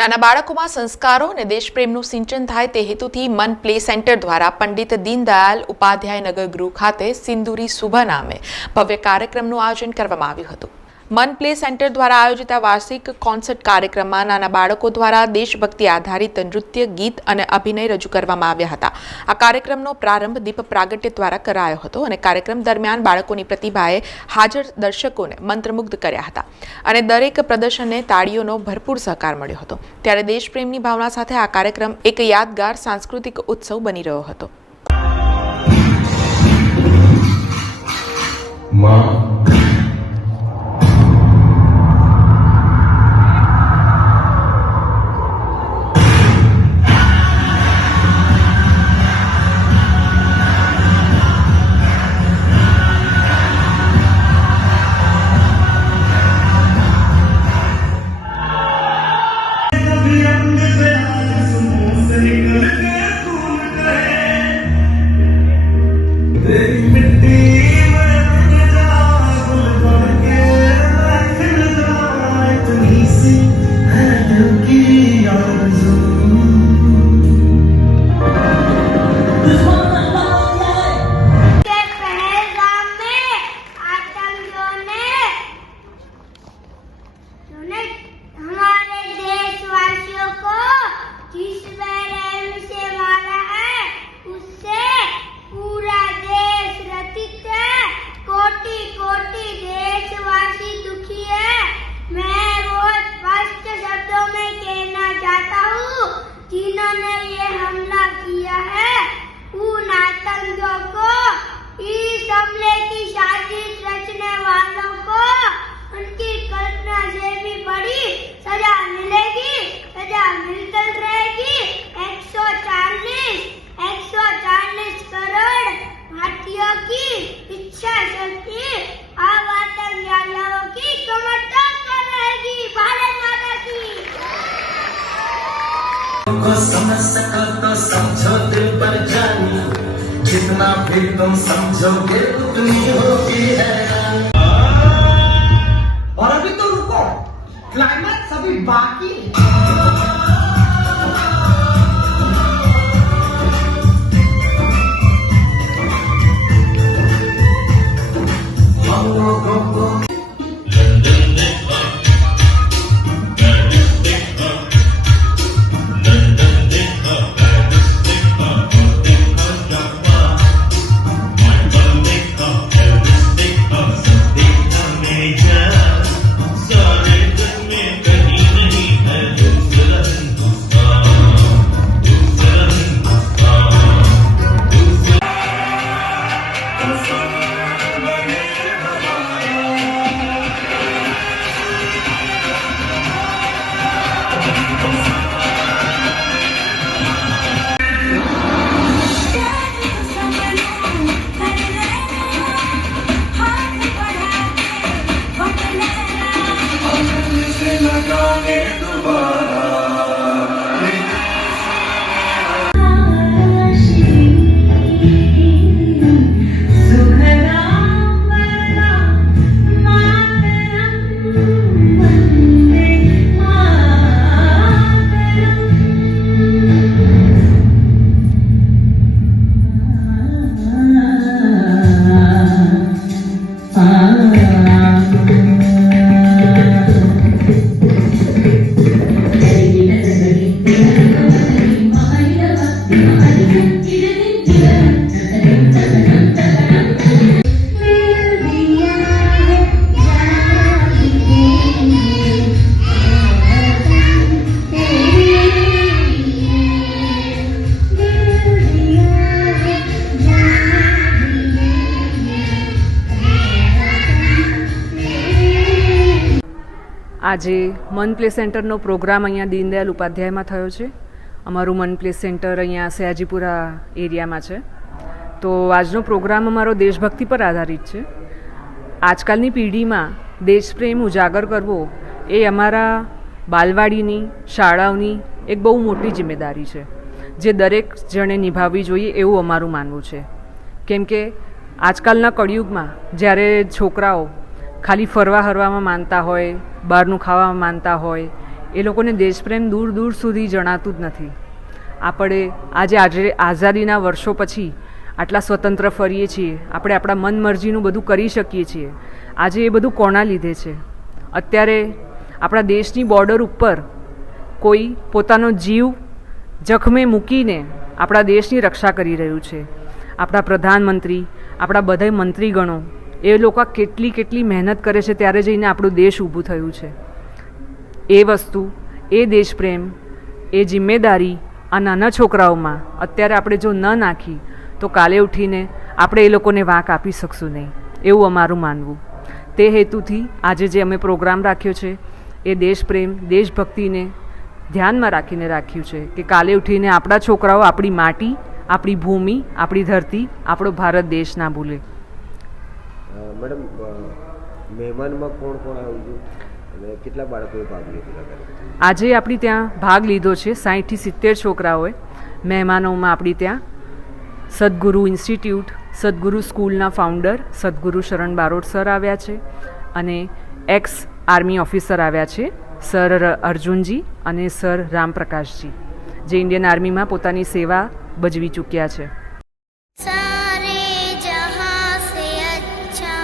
નાના બાળકોમાં સંસ્કારો અને દેશપ્રેમનું સિંચન થાય તે હેતુથી મન પ્લે સેન્ટર દ્વારા પંડિત દીનદયાલ ઉપાધ્યાય નગર ગૃહ ખાતે સિંદૂરી સુભા નામે ભવ્ય કાર્યક્રમનું આયોજન કરવામાં આવ્યું હતું। મન પ્લે સેન્ટર દ્વારા આયોજિત આ વાર્ષિક કોન્સર્ટ કાર્યક્રમમાં નાના બાળકો દ્વારા દેશભક્તિ આધારિત નૃત્ય, ગીત અને અભિનય રજૂ કરવામાં આવ્યા હતા। આ કાર્યક્રમનો પ્રારંભ દીપ પ્રાગટ્ય દ્વારા કરાયો હતો અને કાર્યક્રમ દરમિયાન બાળકોની પ્રતિભાએ હાજર દર્શકોને મંત્રમુગ્ધ કર્યા હતા અને દરેક પ્રદર્શનને તાળીઓનો ભરપૂર સહકાર મળ્યો હતો। ત્યારે દેશપ્રેમની ભાવના સાથે આ કાર્યક્રમ એક યાદગાર સાંસ્કૃતિક ઉત્સવ બની રહ્યો હતો। जिन्होंने ये हमला किया है उन आतंकियों को, इस हमले की साजिश रचने वालों को उनकी कल्पना से भी बड़ी सजा मिलेगी, सजा मिलकर रहेगी। 140 करोड़ भारतीयों की इच्छा शक्ति अब आतंकियों की कमर तोड़ कर रहेगी। भारत माता की को समझ सको तो समझो दिल पर जानी, जितना भी तुम समझोगे उतनी होगी हैरानी। और अभी तो रुको, क्लाइमैक्स अभी बाकी है। हम लोगों को આજે મન પ્લે સેન્ટરનો પ્રોગ્રામ અહીંયા દીનદયાલ ઉપાધ્યાયમાં થયો છે। અમારું મન પ્લે સેન્ટર અહીંયા સયાજીપુરા એરિયામાં છે। તો આજનો પ્રોગ્રામ અમારો દેશભક્તિ પર આધારિત છે। આજકાલની પીઢીમાં દેશપ્રેમ ઉજાગર કરવો એ અમારા બાલવાડીની શાળાઓની એક બહુ મોટી જિમ્મેદારી છે, જે દરેક જણે નિભાવવી જોઈએ એવું અમારું માનવું છે। કેમ કે આજકાલના કળિયુગમાં જ્યારે છોકરાઓ ખાલી ફરવા હરવામાં માનતા હોય, બહારનું ખાવામાં માનતા હોય, એ લોકોને દેશપ્રેમ દૂર દૂર સુધી જણાતું જ નથી. આપણે આજે આઝાદીના વર્ષો પછી આટલા સ્વતંત્ર ફરીએ છીએ, આપણે આપણા મન મરજીનું બધું કરી શકીએ છીએ. આજે એ બધું કોના લીધે છે? અત્યારે આપણા દેશની બોર્ડર ઉપર કોઈ પોતાનો જીવ જખમે મૂકીને આપણા દેશની રક્ષા કરી રહ્યું છે. આપણા પ્રધાનમંત્રી, આપણા બધા મંત્રીગણો, એ લોકો કેટલી મહેનત કરે છે, ત્યારે જઈને આપણું દેશ ઊભું થયું છે. એ વસ્તુ, એ દેશપ્રેમ, એ જિમ્મેદારી આ નાના છોકરાઓમાં અત્યારે આપણે જો ન નાખી તો કાલે ઉઠીને આપણે એ લોકોને વાંક આપી શકશું નહીં, એવું અમારું માનવું. તે હેતુથી આજે જે અમે પ્રોગ્રામ રાખ્યો છે એ દેશપ્રેમ, દેશભક્તિને ધ્યાનમાં રાખીને રાખ્યું છે કે કાલે ઉઠીને આપણા છોકરાઓ આપણી માટી, આપણી ભૂમિ, આપણી ધરતી, આપણો ભારત દેશ ના ભૂલે. મેડમ, મહેમાનમાં કોણ કોણ આવ્યું હતું અને કેટલા બાળકોએ ભાગ લીધો? આજે આપણી ત્યાં ભાગ લીધો છે 60 થી 70 છોકરાઓએ. મહેમાનોમાં આપણી ત્યાં સદગુરુ ઇન્સ્ટિટ્યૂટ, સદગુરુ સ્કૂલના ફાઉન્ડર સદગુરુ શરણ બારોટ સર આવ્યા છે અને એક્સ આર્મી ઓફિસર આવ્યા છે સર અર્જુનજી અને સર રામપ્રકાશજી, જે ઇન્ડિયન આર્મીમાં પોતાની સેવા બજવી ચૂક્યા છે. सारे जहां से अच्छा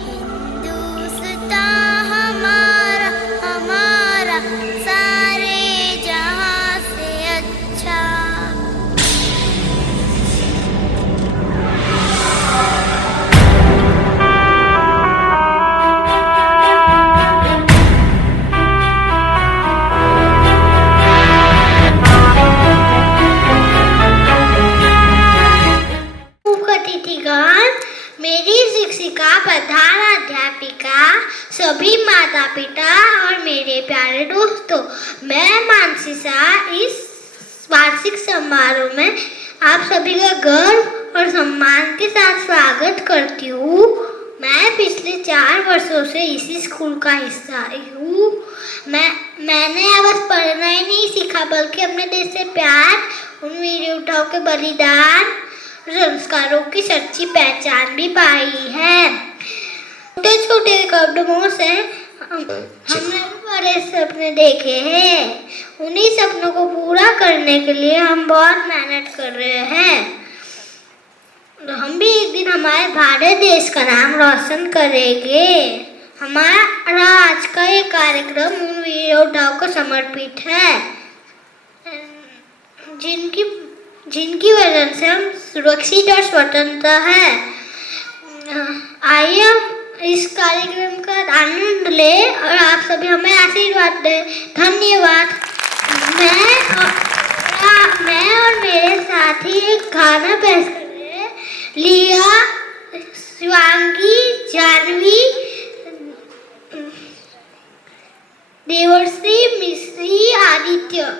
हिंदुस्तान हमारा हमारा सारे जहां से अच्छा. अतिथिगण, मेरी शिक्षिका, प्रधानाध्यापिका, सभी माता पिता और मेरे प्यारे दोस्तों, मैं मानसी शाह इस वार्षिक समारोह में आप सभी का गर्व और सम्मान के साथ स्वागत करती हूँ. मैं पिछले 4 वर्षों से इसी स्कूल का हिस्सा हूँ. मैंने अब बस पढ़ना ही नहीं सीखा, बल्कि अपने देश से प्यार, उन वीर योद्धाओं के बलिदान, संस्कारों की सच्ची पहचान भी पाई है. छोटे छोटे कदमों से हमने बड़े सपने देखे हैं. उन्हीं सपनों को पूरा करने के लिए हम बहुत मेहनत कर रहे हैं. तो हम भी एक दिन हमारे भारत देश का नाम रोशन करेंगे. हमारा आज का ये कार्यक्रम उन वीर योद्धाओं को समर्पित है जिनकी वजह से हम सुरक्षित और स्वतंत्र हैं. आइए हम इस कार्यक्रम का आनंद लें और आप सभी हमें आशीर्वाद दें. धन्यवाद. मैं और मेरे साथी एक गाना पेश कर रहे हैं. लिया, शिवांगी, जानवी, देवर्षी, मिश्री, Aditya.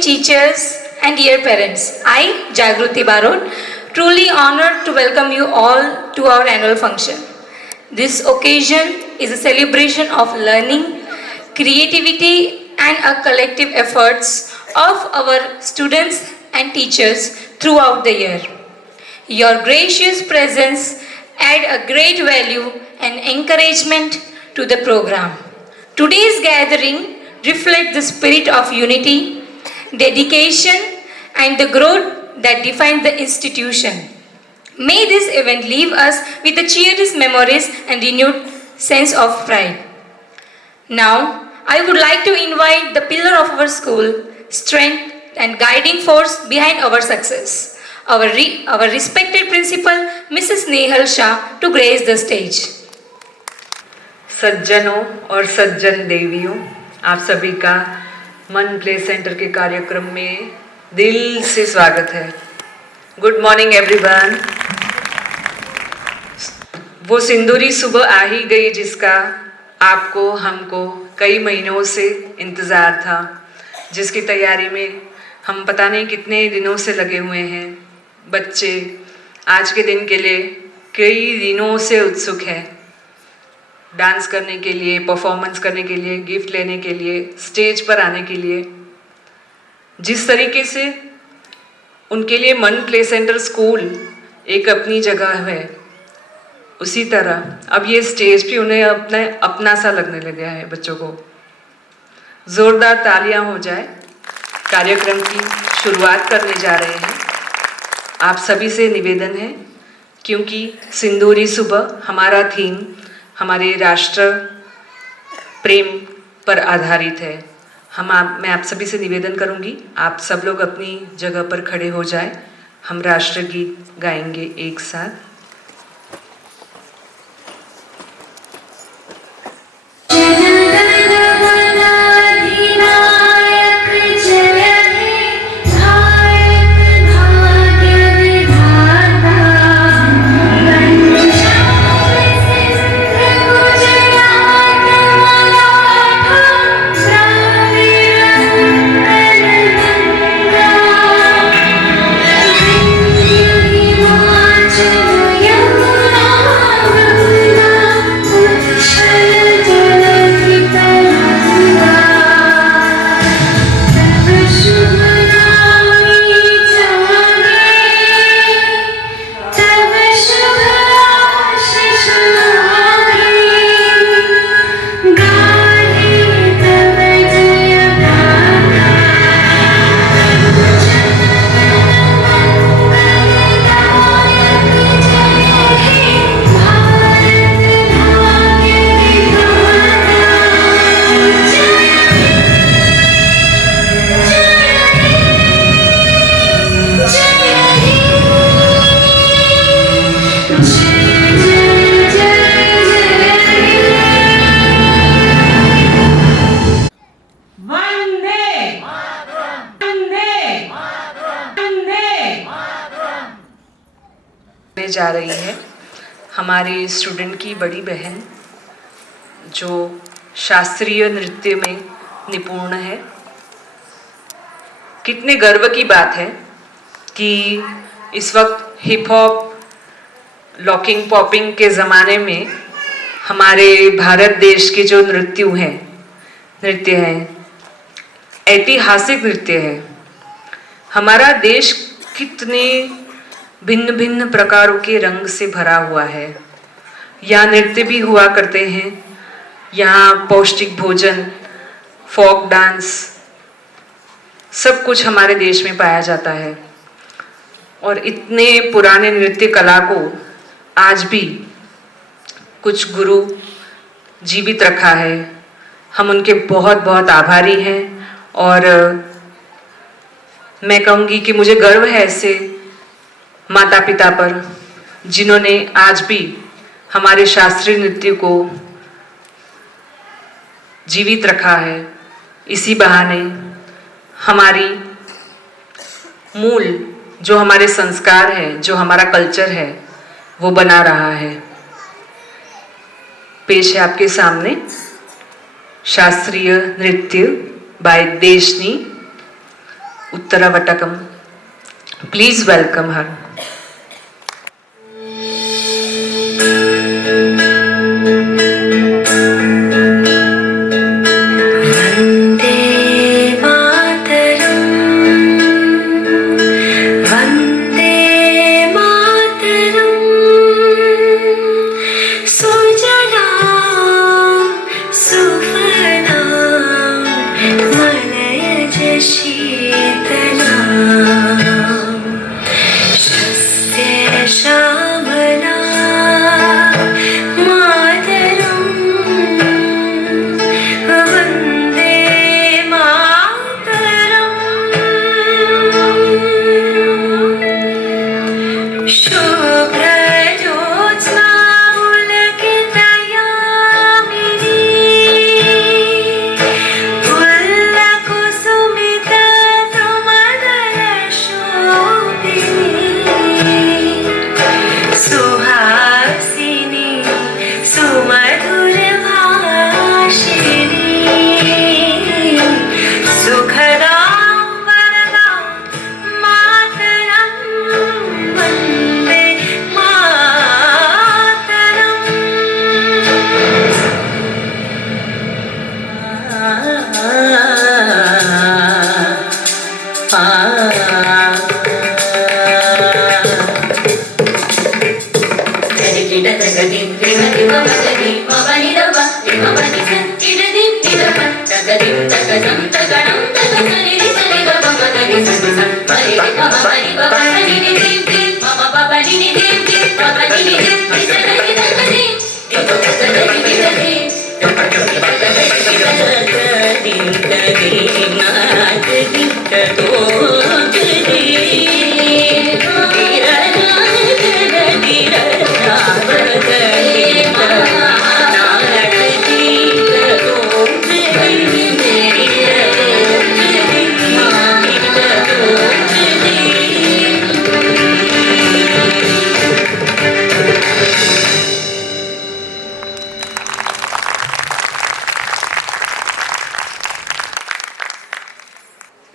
teachers, and dear parents, I, Jagruti Baron, truly honored to welcome you all to our annual function. This occasion is a celebration of learning, creativity, and a collective efforts of our students and teachers throughout the year. Your gracious presence add a great value and encouragement to the program. Today's gathering reflects the spirit of unity, dedication, and the growth that defines the institution. May this event leave us with the cherished memories and renewed sense of pride. Now, I would like to invite the pillar of our school, strength and guiding force behind our success, our respected principal, Mrs. Nehal Shah, to grace the stage. सज्जनों और सज्जन देवियों, आप सभी का मन play centre के कार्यक्रम में दिल से स्वागत है। Good morning everyone. वो सिंदूरी सुबह आ ही गई जिसका आपको हमको कई महीनों से इंतज़ार था, जिसकी तैयारी में हम पता नहीं कितने दिनों से लगे हुए हैं। बच्चे आज के दिन के लिए कई दिनों से उत्सुक हैं, डांस करने के लिए, परफॉर्मेंस करने के लिए, गिफ्ट लेने के लिए, स्टेज पर आने के लिए। जिस तरीके से उनके लिए मन प्ले सेंटर स्कूल एक अपनी जगह है, उसी तरह अब ये स्टेज भी उन्हें अपना सा लगने लगा है। बच्चों को ज़ोरदार तालियां हो जाए। कार्यक्रम की शुरुआत करने जा रहे हैं। आप सभी से निवेदन है, क्योंकि सिंदूरी सुबह हमारा थीम हमारे राष्ट्र प्रेम पर आधारित है। मैं आप सभी से निवेदन करूंगी, आप सब लोग अपनी जगह पर खड़े हो जाएं। हम राष्ट्रगीत गाएंगे एक साथ। जा रही है हमारे स्टूडेंट की बड़ी बहन, जो शास्त्रीय नृत्य में निपुण है। कितने गर्व की बात है कि इस वक्त हिप हॉप, लॉकिंग पॉपिंग के ज़माने में हमारे भारत देश के जो नृत्य हैं, ऐतिहासिक नृत्य है। हमारा देश कितने भिन्न भिन्न प्रकारों के रंग से भरा हुआ है। यहाँ नृत्य भी हुआ करते हैं, यहाँ पौष्टिक भोजन, फोक डांस, सब कुछ हमारे देश में पाया जाता है। और इतने पुराने नृत्य कला को आज भी कुछ गुरु जीवित रखा है। हम उनके बहुत बहुत आभारी हैं। और मैं कहूँगी कि मुझे गर्व है ऐसे माता पिता पर, जिन्होंने आज भी हमारे शास्त्रीय नृत्य को जीवित रखा है। इसी बहाने हमारी मूल जो हमारे संस्कार है, जो हमारा कल्चर है, वो बना रहा है। पेश है आपके सामने शास्त्रीय नृत्य बाय देशनी Uttaravatakam. Please welcome her.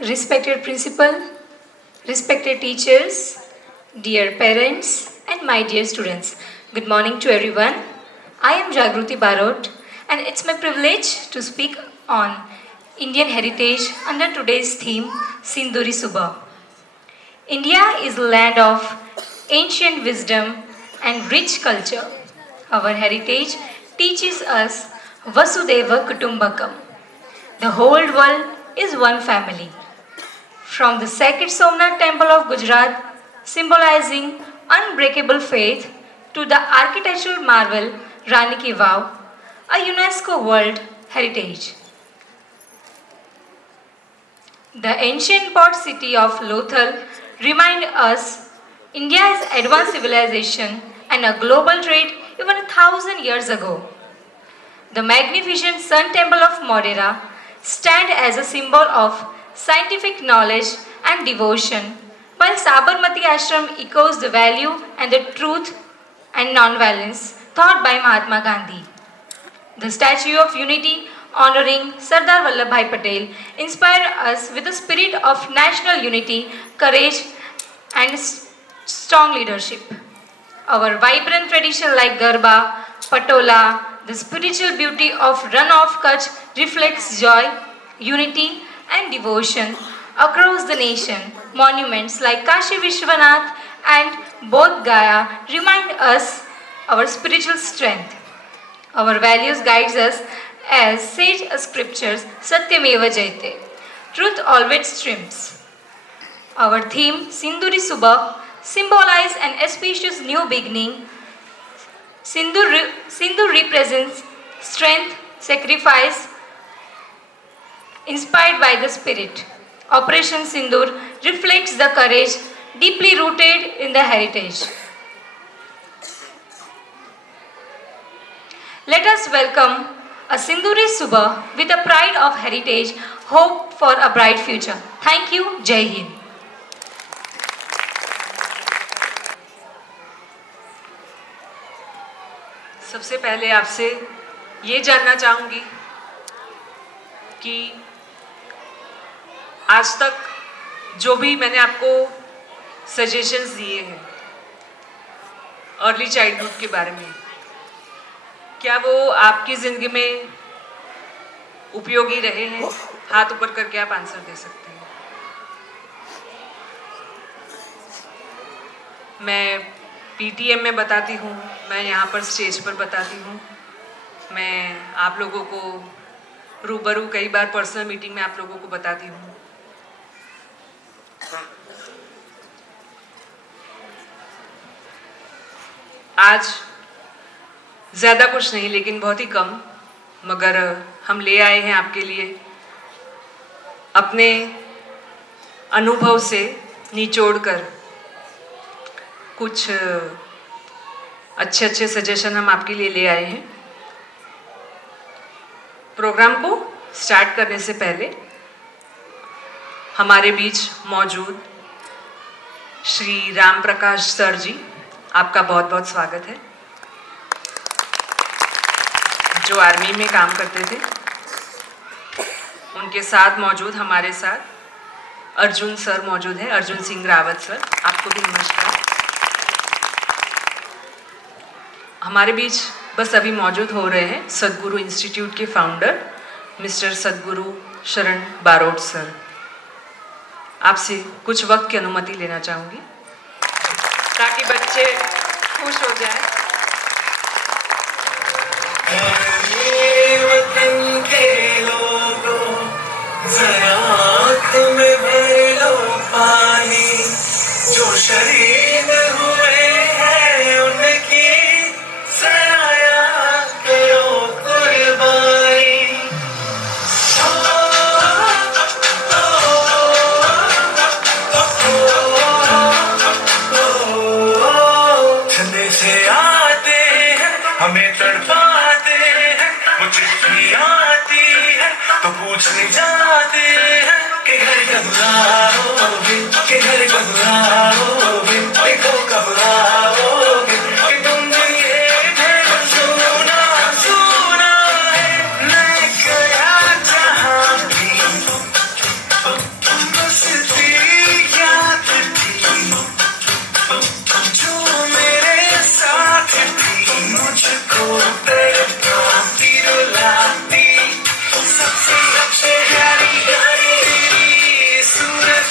Respected principal, respected teachers, dear parents, and my dear students, good morning to everyone. I am Jagruti Barot, and it's my privilege to speak on Indian heritage under today's theme, Sinduri Subha. India is a land of ancient wisdom and rich culture. Our heritage teaches us Vasudeva Kutumbakam. The whole world is one family. From the sacred Somnath temple of Gujarat, symbolizing unbreakable faith, to the architectural marvel Rani Ki Vav, a UNESCO World Heritage. The ancient port city of Lothal remind us India's advanced civilization and a global trade even 1,000 years ago. The magnificent Sun Temple of Modera stand as a symbol of scientific knowledge and devotion, while Sabarmati Ashram echoes the value and the truth and non-violence taught by Mahatma Gandhi. The Statue of Unity honoring Sardar Vallabhbhai Patel inspired us with a spirit of national unity, courage and strong leadership. Our vibrant tradition like Garba, Patola, the spiritual beauty of Run of Kutch reflects joy, unity and devotion across the nation. Monuments like Kashi Vishwanath and Bodh Gaya remind us our spiritual strength. Our values guides us as sage scriptures Satyameva Jayate. Truth always triumphs. Our theme Sinduri Subha symbolize an auspicious new beginning. Sindur represents strength, sacrifice, inspired by the spirit. Operation Sindur reflects the courage deeply rooted in the heritage. Let us welcome a Sinduri Subha with a pride of heritage, hope for a bright future. Thank you. Jai Hind. सबसे पहले आपसे ये जानना चाहूँगी कि आज तक जो भी मैंने आपको सजेशंस दिए हैं अर्ली चाइल्डहुड के बारे में, क्या वो आपकी ज़िंदगी में उपयोगी रहे हैं? हाथ ऊपर करके आप आंसर दे सकते हैं। मैं पीटीएम में बताती हूँ, मैं यहाँ पर स्टेज पर बताती हूँ, मैं आप लोगों को रूबरू कई बार पर्सनल मीटिंग में आप लोगों को बताती हूँ। आज ज़्यादा कुछ नहीं, लेकिन बहुत ही कम, मगर हम ले आए हैं आपके लिए अपने अनुभव से निचोड़ कर कुछ अच्छे अच्छे सजेशन हम आपके लिए ले आए हैं। प्रोग्राम को स्टार्ट करने से पहले हमारे बीच मौजूद श्री राम प्रकाश सर जी, आपका बहुत बहुत स्वागत है, जो आर्मी में काम करते थे। उनके साथ मौजूद हमारे साथ अर्जुन सर मौजूद है, अर्जुन सिंह रावत सर, आपको भी नमस्कार। हमारे बीच बस अभी मौजूद हो रहे हैं सद्गुरु इंस्टीट्यूट के फाउंडर मिस्टर सद्गुरु शरण बारोट सर। आपसे कुछ वक्त की अनुमति लेना चाहूँगी ताकि बच्चे खुश हो जाएं। वतन के लोगों जरा आँख में भर लो पानी, जो शहीद हुए हैं उनकी सराया करो कुर्बानी। ठंडे से आते हैं हमें तड़पाते हैं, वो चिट्ठी आती है तो पूछने जाते हैं कि घर कब आओगे, कि घर कब आओगे, देखो कब आओगे, कि तुमने ये घर सुना सुना है, मैं गया जहाँ भी बसती याद थी, जो मेरे साथ थी, मुझको तड़पाती रुलाती, सबसे प्यारी प्यारी सूरत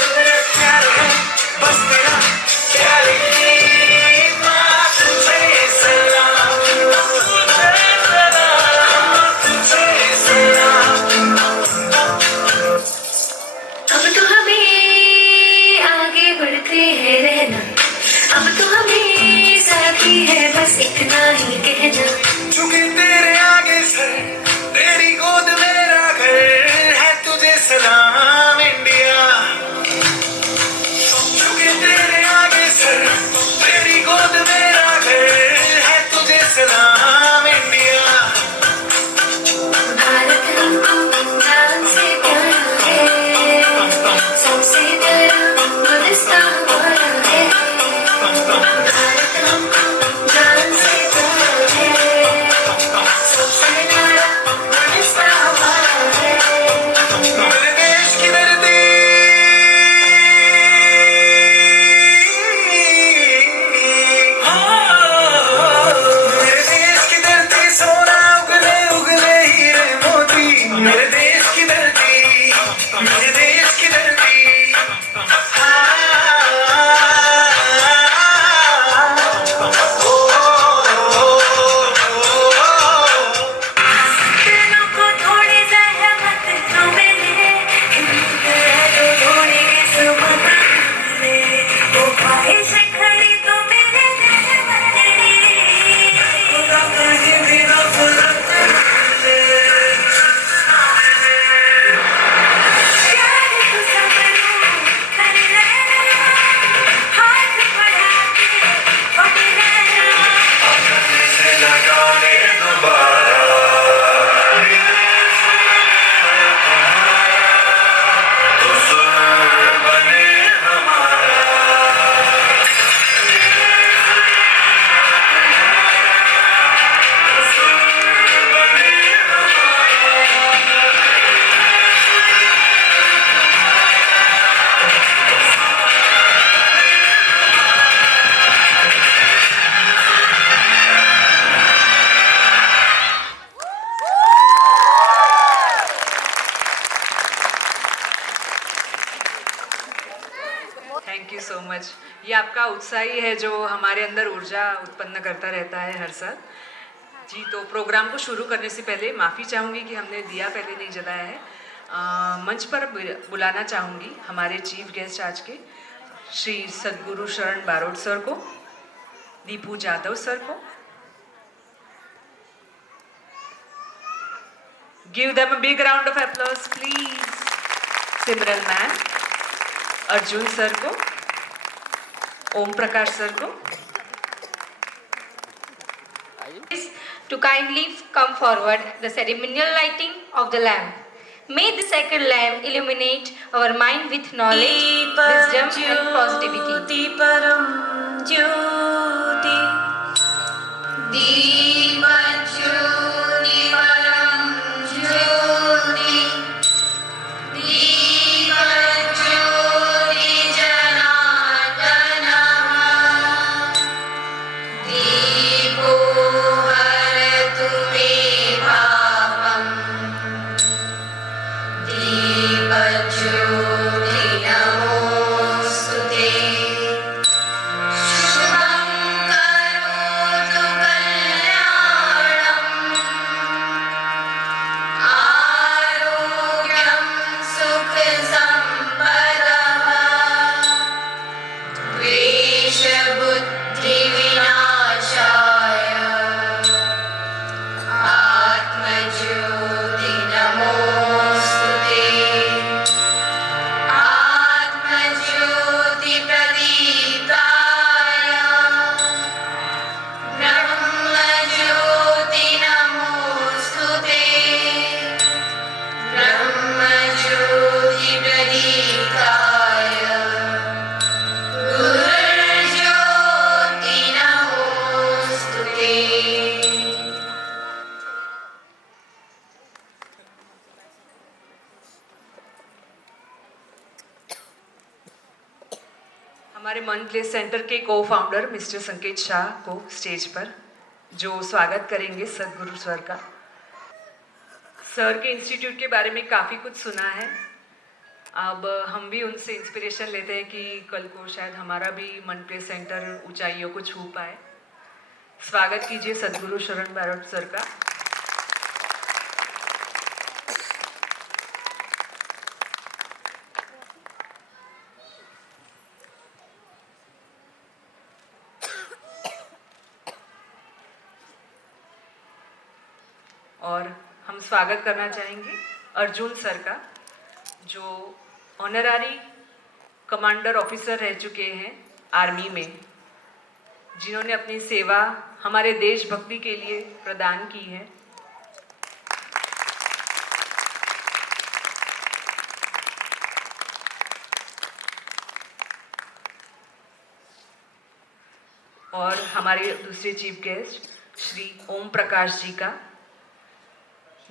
सो मच। ये आपका उत्साह ही है जो हमारे अंदर ऊर्जा उत्पन्न करता रहता है हर साल। जी, तो प्रोग्राम को शुरू करने से पहले माफ़ी चाहूँगी कि हमने दिया पहले नहीं जलाया है। मंच पर बुलाना चाहूँगी हमारे चीफ गेस्ट आज के श्री सद्गुरु शरण बारोट सर को, दीपू जाधव सर को। Give them a big round of applause please. Simran ma'am, Arjun sir को, ओम प्रकाश सर को। To kindly come forward the ceremonial lighting of the lamp. May the sacred lamp illuminate our mind with knowledge, wisdom and positivity. परम ज्योति दीपज्योति परम ज्योति दीपज्योति जनार्दनः दीपो हरतु मे पापम् दीपज्योति नमोऽस्तुते शुभं करोतु कल्याणम् आरोग्यं सुखसम्पदः द्वेषबुद्धिविनाशाय आत्मज्योति नमोऽस्तुते आत्मज्योति प्रदीप्ताय ब्रह्मज्योति नमोऽस्तुते ब्रह्मज्योति प्रदीप्ताय गुरुज्योति नमोऽस्तुते। हमारे मन प्लेस सेंटर के को फाउंडर मिस्टर संकेत शाह को स्टेज पर जो स्वागत करेंगे सद्गुरु सर का। सर के इंस्टीट्यूट के बारे में काफ़ी कुछ सुना है, अब हम भी उनसे इंस्पिरेशन लेते हैं कि कल को शायद हमारा भी मन प्लेस सेंटर ऊंचाइयों को छू पाए। स्वागत कीजिए सद्गुरु शरण बारोट सर का। और हम स्वागत करना चाहेंगे अर्जुन सर का जो ऑनरारी कमांडर ऑफिसर रह चुके हैं आर्मी में, जिन्होंने अपनी सेवा हमारे देशभक्ति के लिए प्रदान की है। और हमारे दूसरे चीफ गेस्ट श्री ओम प्रकाश जी का,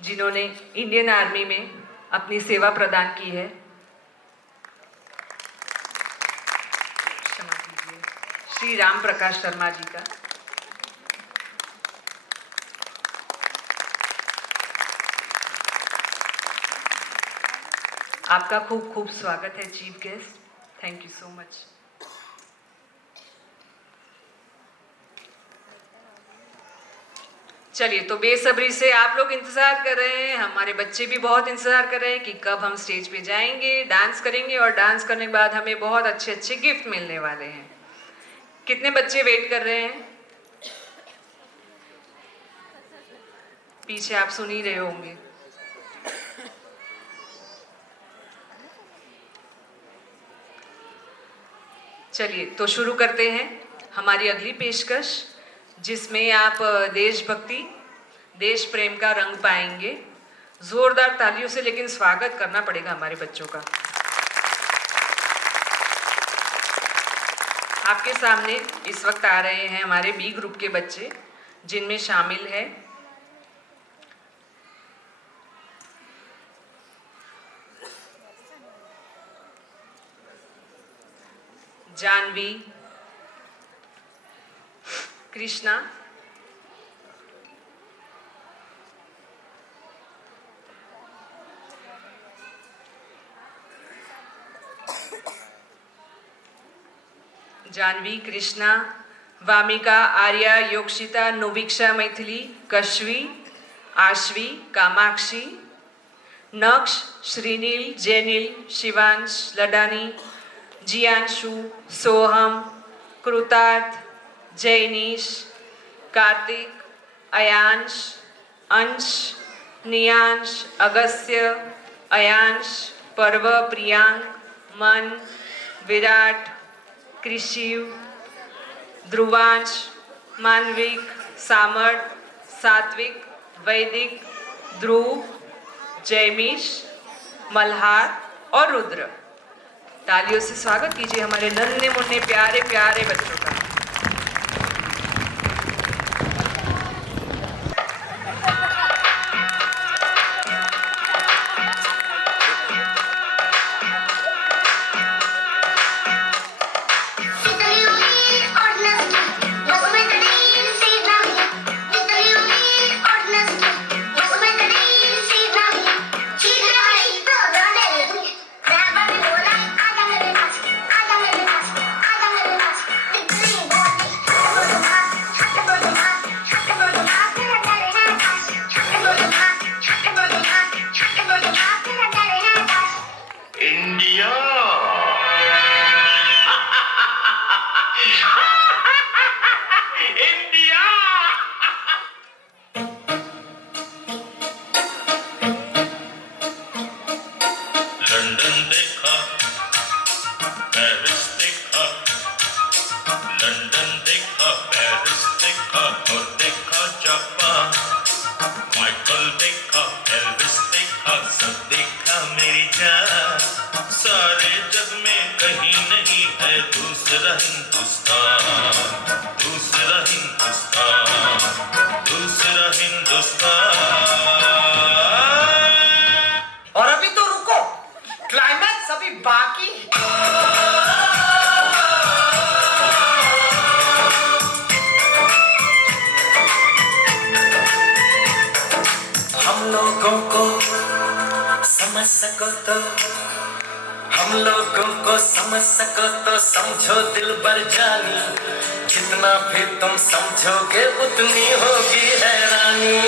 जिन्होंने इंडियन आर्मी में अपनी सेवा प्रदान की है। क्षमा कीजिए, श्री राम प्रकाश शर्मा जी का। आपका खूब खूब स्वागत है chief guest. Thank you so much. चलिए, तो बेसब्री से आप लोग इंतज़ार कर रहे हैं, हमारे बच्चे भी बहुत इंतज़ार कर रहे हैं कि कब हम स्टेज पे जाएंगे, डांस करेंगे और डांस करने के बाद हमें बहुत अच्छे अच्छे गिफ्ट मिलने वाले हैं। कितने बच्चे वेट कर रहे हैं? पीछे आप सुन ही रहे होंगे। चलिए, तो शुरू करते हैं हमारी अगली पेशकश, जिसमें आप देशभक्ति, देश प्रेम का रंग पाएंगे। जोरदार तालियों से लेकिन स्वागत करना पड़ेगा हमारे बच्चों का। आपके सामने इस वक्त आ रहे हैं हमारे बी ग्रुप के बच्चे, जिनमें शामिल है जानवी, कृष्णा, जानवी कृष्णा, वामिका आर्या, योक्षिता, नोविक्षा मैथिली, कश्वी, आश्वी, कामाक्षी, नक्ष, श्रीनील, जैनिल, शिवांश, लडानी, जियांशु, सोहम, कृतार्थ, जैनीश, कार्तिक, अयांश, अंश, नियांश, अगस्त्य, अयांश, पर्व, प्रियांक, मन, विराट, कृषिव, ध्रुवांश, मानविक, सामर्थ, सात्विक, वैदिक, ध्रुव, जयमीश, मल्हार और रुद्र। तालियों से स्वागत कीजिए हमारे नन्हे मुन्ने प्यारे प्यारे बच्चों का। इंडिया इंडिया लंदन देखा, पेरिस देखा, लंदन देखा, पेरिस देखा और देखा जापान। माइकल देखा, एल्विस देखा, सब देखा मेरी जान। सारे जग में कहीं नहीं है दूसरा हिंदुस्तान, दूसरा हिंदुस्तान, दूसरा हिंदुस्तान। और अभी तो रुको, क्लाइमैक्स अभी बाकी है। हम लोगों को समझ सको तो, हम लोगों को समझ सको तो समझो दिल भर जानी। जितना भी तुम समझोगे उतनी होगी हैरानी।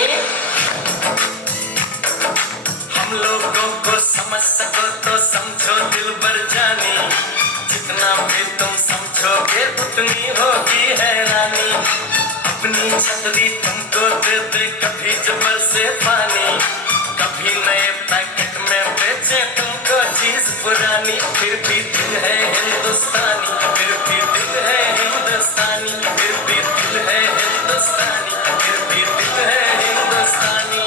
हम लोगों को समझ सको तो समझो दिल भर जानी। जितना भी तुम समझोगे उतनी होगी हैरानी। अपनी छतरी तुमको दे दे कभी जबर से पानी, कभी नए पैकेट में बेचे तुमको चीज पुरानी। फिर भी दिल है हिंदुस्तानी, फिर भी दिल है हिंदुस्तानी, फिर भी दिल है हिंदुस्तानी, फिर भी दिल है हिंदुस्तानी।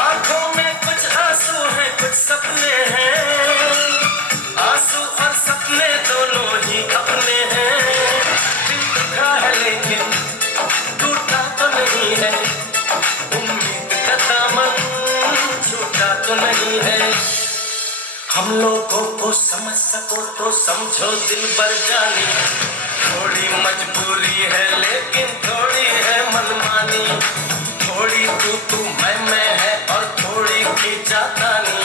आंखों में कुछ आंसू हैं, कुछ सपने हैं। आंसू और सपने दोनों ही अपने हैं। दिल दुखा है लेकिन टूटा तो नहीं है। उम्मीद का दामन छूटा तो नहीं है। हम लोगों को समझ सको तो समझो दिल भर जानी। थोड़ी मजबूरी है लेकिन थोड़ी है मनमानी। थोड़ी तू मैं है और थोड़ी खींचातानी।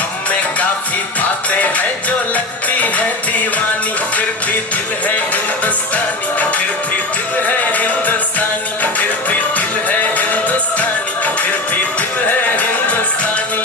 हम में काफी बातें हैं जो लगती है दीवानी। फिर भी दिल है हिंदुस्तानी, फिर भी दिल है हिंदुस्तानी, फिर भी दिल है हिंदुस्तानी, फिर भी दिल है हिंदुस्तानी।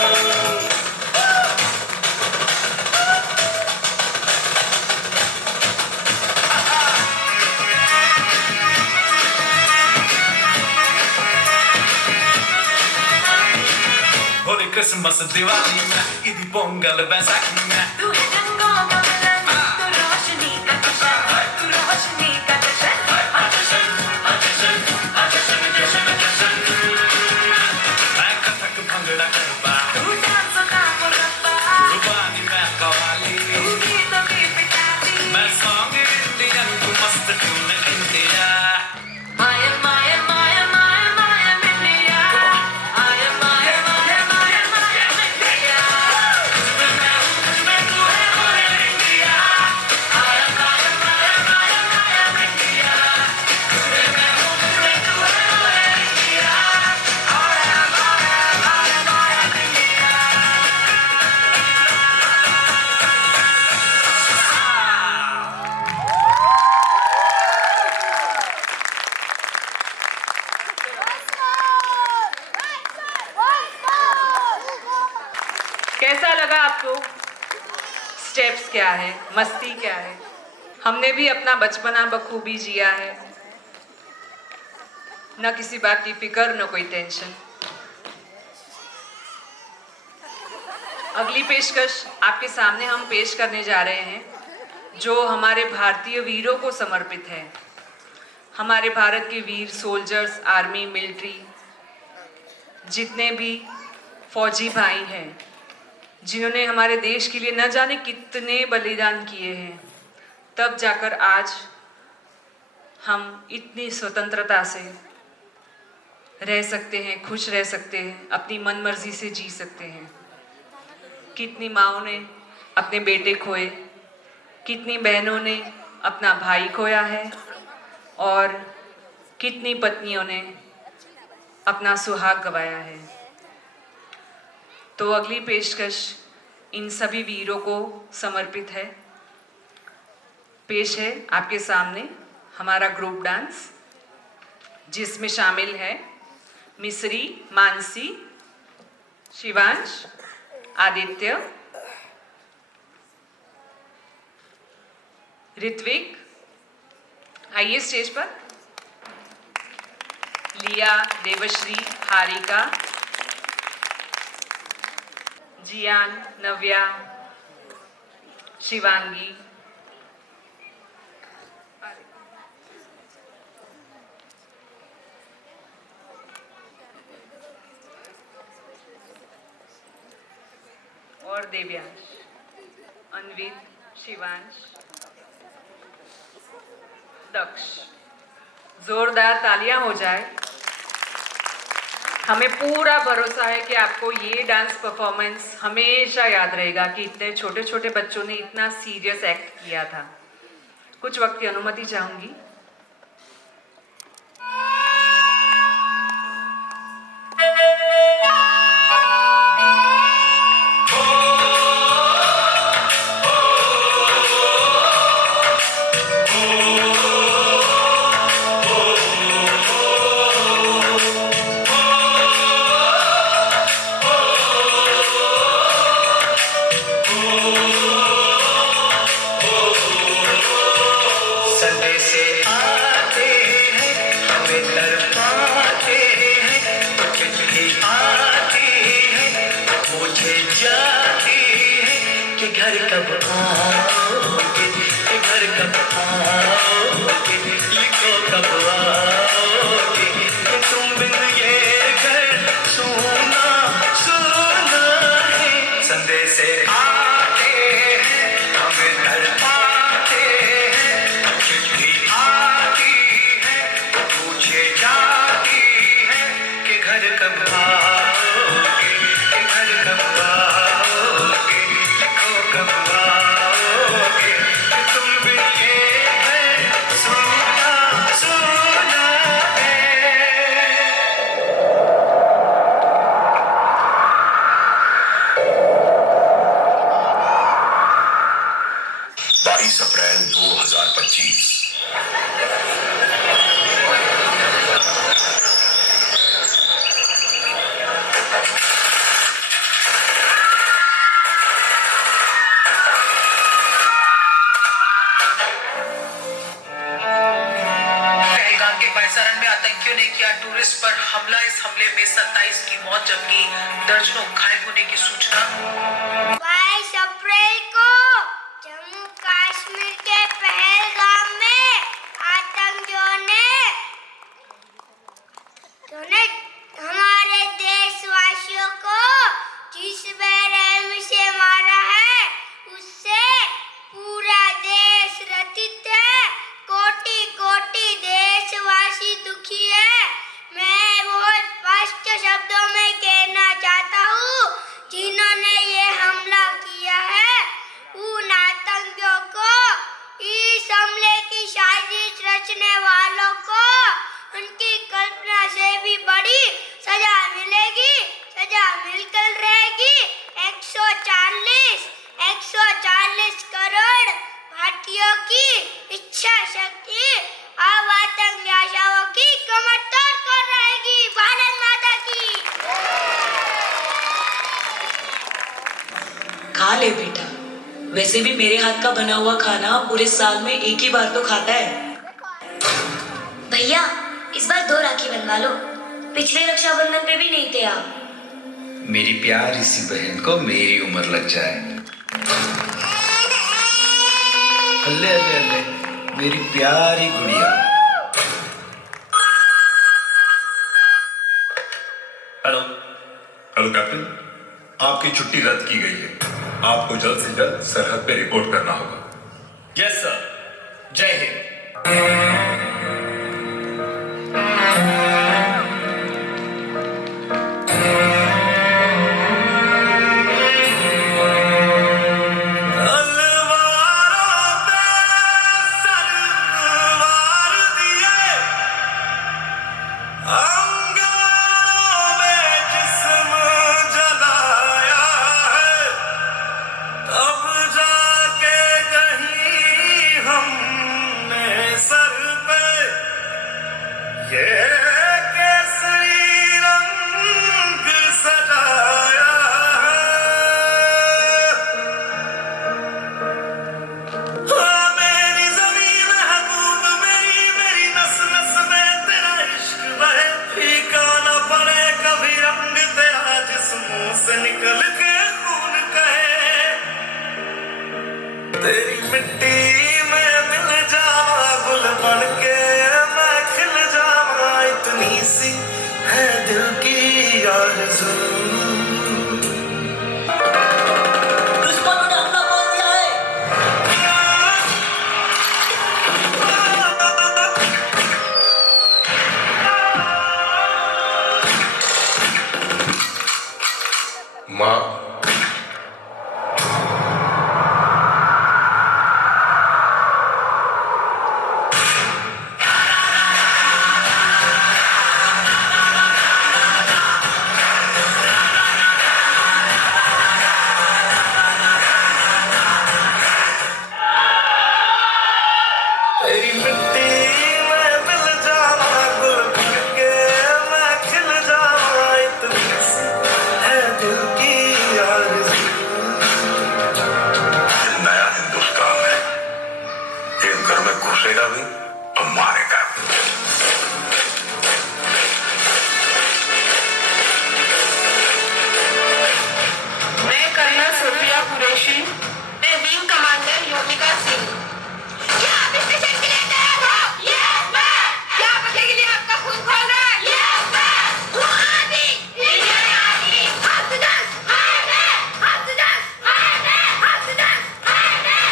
Holy Christmas and Diwali में, ईदी पोंगल बैसाखी में। तू है रंगों का मिलन, तू रोशनी का जश्न, तू रोशनी का जश्न। मैं कथक भंगड़ा गरबा, तू डांस का मुरब्बा, जुबानी में कवाली। तू गीतों की पिटारी। मैं सॉन्ग इंडियन, तू मस्त tune India. I am India. I am India. कैसा लगा आपको? स्टेप्स क्या है, मस्ती क्या है? हमने भी अपना बचपना बखूबी जिया है, न किसी बात की फिक्र न कोई टेंशन। अगली पेशकश आपके सामने हम पेश करने जा रहे हैं जो हमारे भारतीय वीरों को समर्पित है। हमारे भारत के वीर सोल्जर्स, आर्मी, मिलिट्री, जितने भी फौजी भाई हैं जिन्होंने हमारे देश के लिए न जाने कितने बलिदान किए हैं, तब जाकर आज हम इतनी स्वतंत्रता से रह सकते हैं, खुश रह सकते हैं, अपनी मन मर्जी से जी सकते हैं। कितनी माँओं ने अपने बेटे खोए, कितनी बहनों ने अपना भाई खोया है और कितनी पत्नियों ने अपना सुहाग गंवाया है। तो अगली पेशकश इन सभी वीरों को समर्पित है। पेश है आपके सामने हमारा ग्रुप डांस, जिसमें शामिल है मिसरी, मानसी, शिवांश, आदित्य, ऋत्विक, आइए स्टेज पर, लिया, देवश्री, हारिका, जियान, नव्या, शिवांगी, और देव्यांश, अन्वित, शिवांश, दक्ष। जोरदार तालियां हो जाए। हमें पूरा भरोसा है कि आपको ये डांस परफॉर्मेंस हमेशा याद रहेगा कि इतने छोटे छोटे बच्चों ने इतना सीरियस एक्ट किया था। कुछ वक्त की अनुमति चाहूंगी। घर कब आओगे, कि घर कब आओगे, लिखो कब आओगे, कि तुम बिन ये घर सोना सोना है। संदेश आते हैं, हमें घर पाते हैं, चिट्ठी आती है, पूछे जाती है कि घर कब आओगे, कि घर कब आओगे, लिखो कब आओगे, कि तुम बिन ये घर सोना सोना है। 22 अप्रैल 2025। पहलगाम के बैसारण में आतंकियों ने किया टूरिस्ट पर हमला। इस हमले में 27 की मौत जबकि दर्जनों घायल होने की सूचना। 22 अप्रैल को जम्मू कश्मीर के पहलगाम में आतंकियों ने हमारे देशवासियों को जिस बेरहमी से मारा है, उससे पूरा देश रंजित है। कोटि कोटि देशवासी दुखी है। मैं बहुत स्पष्ट शब्दों में कहना चाहता हूँ, जिन्होंने ये हमला किया है, उन आतंकियों को, इस हमले की साजिश रचने वालों को उनकी कल्पना से भी बड़ी सजा मिलेगी। सजा मिलकर रहेगी। 140 करोड़ भारतीयों की इच्छा शक्ति अब आतंकी आशाओं की कमर तोड़ कर रहेगी। भारत माता की। खा ले बेटा। वैसे भी मेरे हाथ का बना हुआ खाना पूरे साल में एक ही बार तो खाता है। भैया इस बार 2 राखी बनवा लो, पिछले रक्षाबंधन पे भी नहीं थे आप। मेरी प्यारी सी बहन को मेरी उम्र लग जाए। अल्ले अल्ले अल्ले, मेरी प्यारी गुड़िया। हेलो हेलो कैप्टन, आपकी छुट्टी रद्द की गई है। आपको जल्द से जल्द सरहद पे रिपोर्ट करना होगा। यस सर, जय हिंद। तेरी मिट्टी में मिल जावा गुल बन के मैं खिल जावा, इतनी सी है दिल की आरज़ू। दुश्मनों ने हमला बोल दिया है। माँ, तेरी मिट्टी में मिल जावा गुल बन के मैं खिल जावा, इतनी सी है दिल की आरज़ू। नया हिंदुस्तान है, एक घर में घुसेगा भी और मारेगा भी। मैं कर्नल सुफिया कुरैशी, मैं विंग कमांडर योमिका सिंह। क्या आप स्टेशन के लिए तैयार हो? Yes ma'am. क्या बच्चे के लिए आपका खून खोल रहा है? Yes ma'am. वो आदि, इंडियन आर्मी, हफ्तेदार, हाय रे, हफ्तेदार, हाय रे, हफ्तेदार, हाय रे।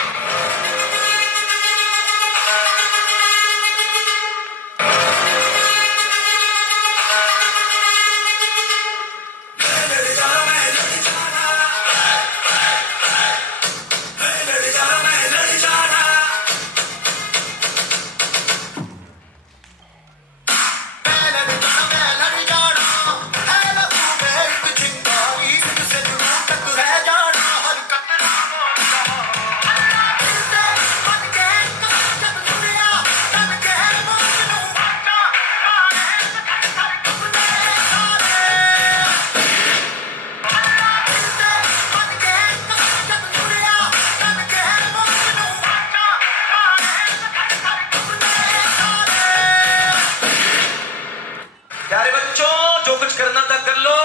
प्यारे बच्चों, जो कुछ करना था कर लो,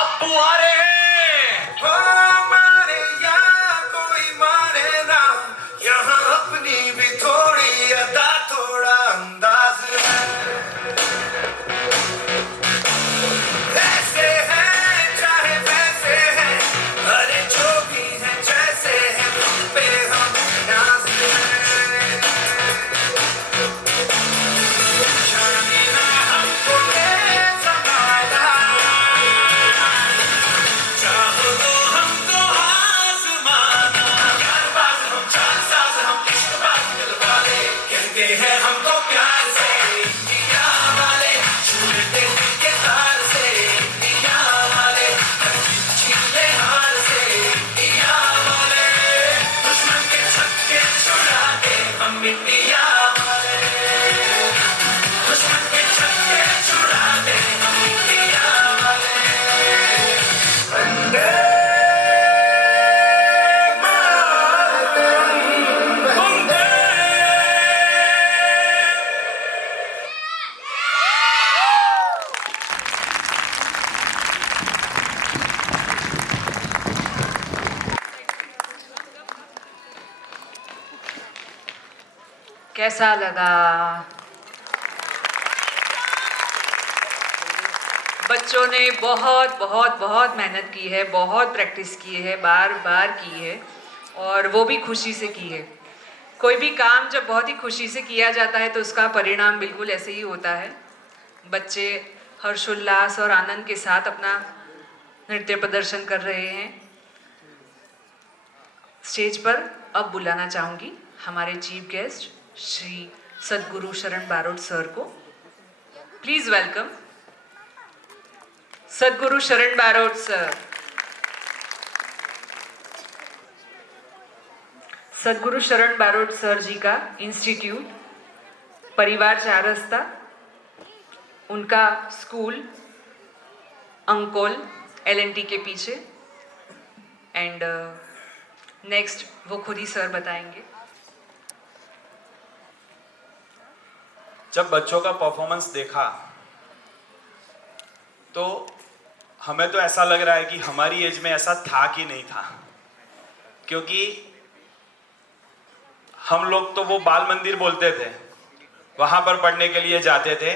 अब्बू आ रहे हैं। मारे या कोई मारे ना, यहाँ अपनी भी थोड़ी अदा थोड़ा अंदाज है। ऐसे हैं चाहे वैसे हैं, अरे जो भी हैं जैसे हैं, तुम पे हम नाज हैं। जाने ना हमको ये ज़माना, कैसा लगा? बच्चों ने बहुत बहुत बहुत मेहनत की है, बहुत प्रैक्टिस की है, बार बार की है, और वो भी खुशी से की है। कोई भी काम जब बहुत ही खुशी से किया जाता है तो उसका परिणाम बिल्कुल ऐसे ही होता है। बच्चे हर्षोल्लास और आनंद के साथ अपना नृत्य प्रदर्शन कर रहे हैं। स्टेज पर अब बुलाना चाहूँगी हमारे चीफ गेस्ट श्री सद्गुरु शरण बारोट सर को। प्लीज वेलकम सद्गुरु शरण बारोट सर। सद्गुरु शरण बारोट सर जी का इंस्टीट्यूट परिवार चार रास्ता, उनका स्कूल अंकोल LNT के पीछे, एंड नेक्स्ट वो खुद ही सर बताएंगे। जब बच्चों का परफॉर्मेंस देखा तो हमें तो ऐसा लग रहा है कि हमारी एज में ऐसा था कि नहीं था, क्योंकि हम लोग तो वो बाल मंदिर बोलते थे, वहां पर पढ़ने के लिए जाते थे।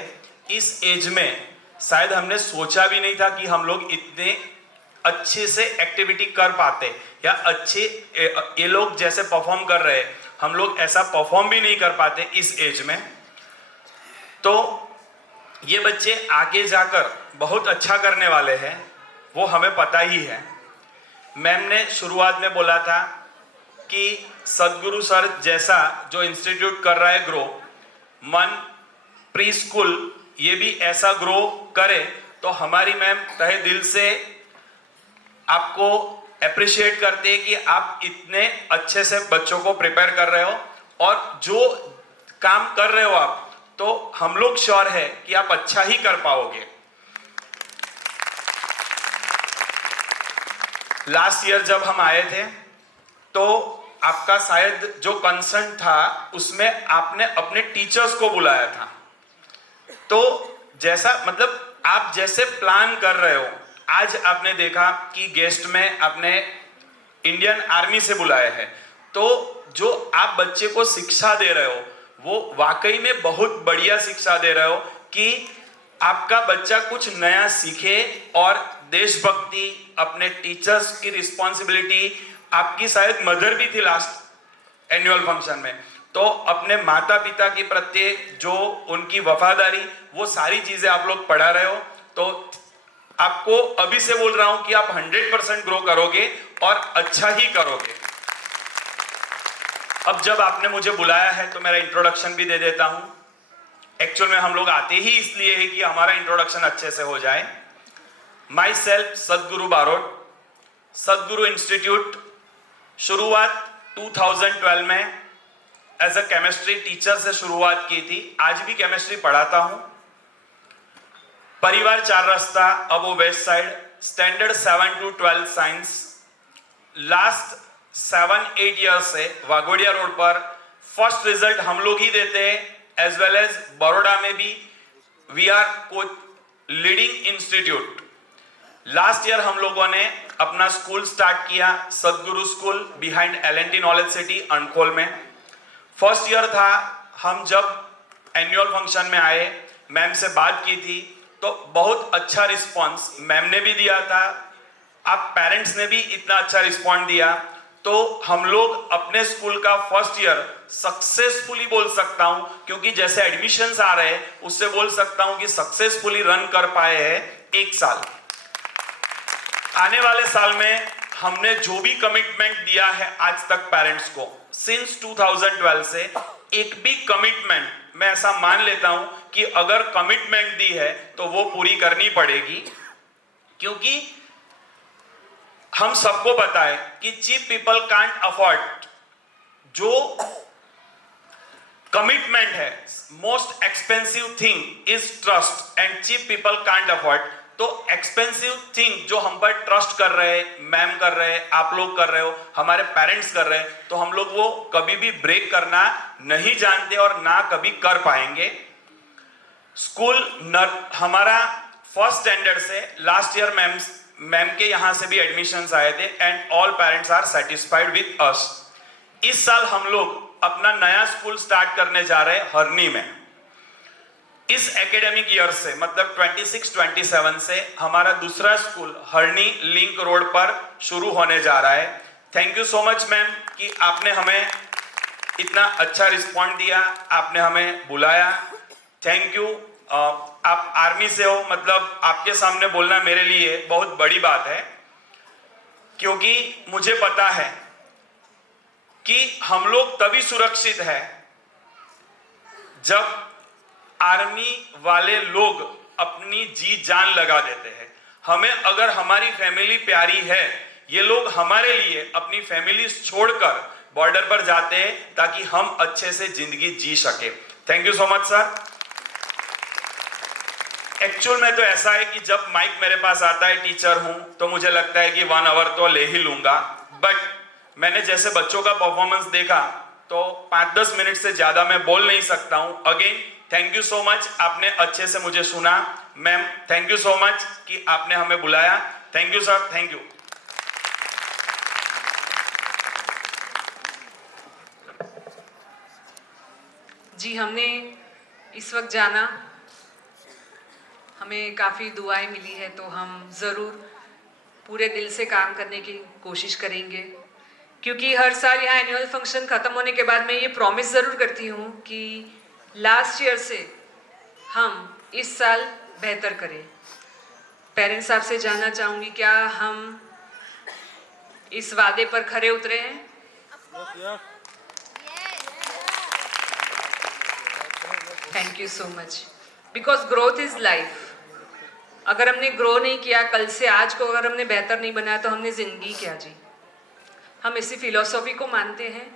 इस एज में शायद हमने सोचा भी नहीं था कि हम लोग इतने अच्छे से एक्टिविटी कर पाते, या अच्छे ये लोग जैसे परफॉर्म कर रहे हैं हम लोग ऐसा परफॉर्म भी नहीं कर पाते इस एज में। तो ये बच्चे आगे जाकर बहुत अच्छा करने वाले हैं, वो हमें पता ही है। मैम ने शुरुआत में बोला था कि सद्गुरु सर जैसा जो इंस्टीट्यूट कर रहा है ग्रो, मन प्री स्कूल ये भी ऐसा ग्रो करे, तो हमारी मैम तहे दिल से आपको अप्रिशिएट करते हैं कि आप इतने अच्छे से बच्चों को प्रिपेयर कर रहे हो, और जो काम कर रहे हो आप, तो हम लोग श्योर है कि आप अच्छा ही कर पाओगे। लास्ट ईयर जब हम आए थे तो आपका शायद जो कंसर्न था उसमें आपने अपने टीचर्स को बुलाया था। तो जैसा मतलब आप जैसे प्लान कर रहे हो, आज आपने देखा कि गेस्ट में आपने इंडियन आर्मी से बुलाया है, तो जो आप बच्चे को शिक्षा दे रहे हो वो वाकई में बहुत बढ़िया शिक्षा दे रहे हो कि आपका बच्चा कुछ नया सीखे, और देशभक्ति, अपने टीचर्स की रिस्पॉन्सिबिलिटी, आपकी शायद मदर भी थी लास्ट एनुअल फंक्शन में, तो अपने माता पिता के प्रति जो उनकी वफादारी, वो सारी चीजें आप लोग पढ़ा रहे हो। तो आपको अभी से बोल रहा हूं कि आप 100% ग्रो करोगे और अच्छा ही करोगे। अब जब आपने मुझे बुलाया है तो मेरा इंट्रोडक्शन भी दे देता हूं। एक्चुअल में हम लोग आते ही इसलिए है कि हमारा इंट्रोडक्शन अच्छे से हो जाए। Myself Sadguru Barot, Sadguru institute शुरुआत 2012 में एज अ केमिस्ट्री टीचर से शुरुआत की थी। आज भी केमिस्ट्री पढ़ाता हूं। परिवार चार रास्ता, अबो west side, standard 7 to 12 science. Last 7-8 year से वाघोडिया रोड पर फर्स्ट रिजल्ट हम लोग ही देते हैं, एज वेल एज बड़ौदा में भी we are leading institute. Last year हम लोगों ने अपना स्कूल स्टार्ट किया, Sadguru school behind LNT knowledge city Ankol में। फर्स्ट ईयर था, हम जब एनुअल फंक्शन में आए, मैम से बात की थी, तो बहुत अच्छा रिस्पॉन्स मैम ने भी दिया था, आप पेरेंट्स ने भी इतना अच्छा रिस्पॉन्स दिया। तो हम लोग अपने स्कूल का फर्स्ट ईयर सक्सेसफुली बोल सकता हूं, क्योंकि जैसे एडमिशंस आ रहे हैं उससे बोल सकता हूं कि सक्सेसफुली रन कर पाए हैं 1 साल। आने वाले साल में हमने जो भी कमिटमेंट दिया है आज तक पेरेंट्स को, सिंस 2012 से एक भी कमिटमेंट, मैं ऐसा मान लेता हूं कि अगर कमिटमेंट दी है तो वो पूरी करनी पड़ेगी, क्योंकि हम सबको पता है कि चीप पीपल कांट अफोर्ड। जो कमिटमेंट है, most expensive thing is trust, and cheap people can't afford. तो एक्सपेंसिव थिंग जो हम पर ट्रस्ट कर रहे हैं, मैम कर रहे हैं, आप लोग कर रहे हो, हमारे पेरेंट्स कर रहे हैं, तो हम लोग वो कभी भी ब्रेक करना नहीं जानते और ना कभी कर पाएंगे। स्कूल हमारा फर्स्ट स्टैंडर्ड से लास्ट ईयर मैम के यहां से भी एडमिशंस आए थे, and all parents are satisfied with us. इस साल हम लोग अपना नया स्कूल स्टार्ट करने जा रहे हैं हरनी में। इस एकेडमिक ईयर से मतलब 26-27 से हमारा दूसरा स्कूल हरनी लिंक रोड पर शुरू होने जा रहा है। Thank you so much ma'am कि आपने हमें इतना अच्छा रिस्पॉन्ड दिया, आपने हमें बुलाया। Thank you. आप आर्मी से हो, मतलब आपके सामने बोलना मेरे लिए बहुत बड़ी बात है, क्योंकि मुझे पता है कि हम लोग तभी सुरक्षित है जब आर्मी वाले लोग अपनी जी जान लगा देते हैं। हमें अगर हमारी फैमिली प्यारी है, ये लोग हमारे लिए अपनी फैमिली छोड़कर बॉर्डर पर जाते हैं ताकि हम अच्छे से जिंदगी जी सके। Thank you so much sir. Actual में तो ऐसा है कि जब माइक मेरे पास आता है, टीचर हूं, तो मुझे लगता है कि 1 आवर तो ले ही लूंगा, बट मैंने जैसे बच्चों का परफॉर्मेंस देखा तो 5-10 मिनट से ज्यादा मैं बोल नहीं सकता हूं। Again thank you so much, आपने अच्छे से मुझे सुना। Ma'am thank you so much कि आपने हमें बुलाया। Thank you sir, thank you. जी, हमने इस वक्त जाना, हमें काफ़ी दुआएं मिली है, तो हम ज़रूर पूरे दिल से काम करने की कोशिश करेंगे, क्योंकि हर साल यहाँ एनुअल फंक्शन ख़त्म होने के बाद मैं ये प्रॉमिस ज़रूर करती हूँ कि लास्ट ईयर से हम इस साल बेहतर करें। पेरेंट्स आपसे जानना चाहूँगी, क्या हम इस वादे पर खरे उतरे हैं? Thank you so much, because growth is life. अगर हमने ग्रो नहीं किया, कल से आज को अगर हमने बेहतर नहीं बनाया, तो हमने ज़िंदगी क्या जी। हम इसी फिलॉसफी को मानते हैं।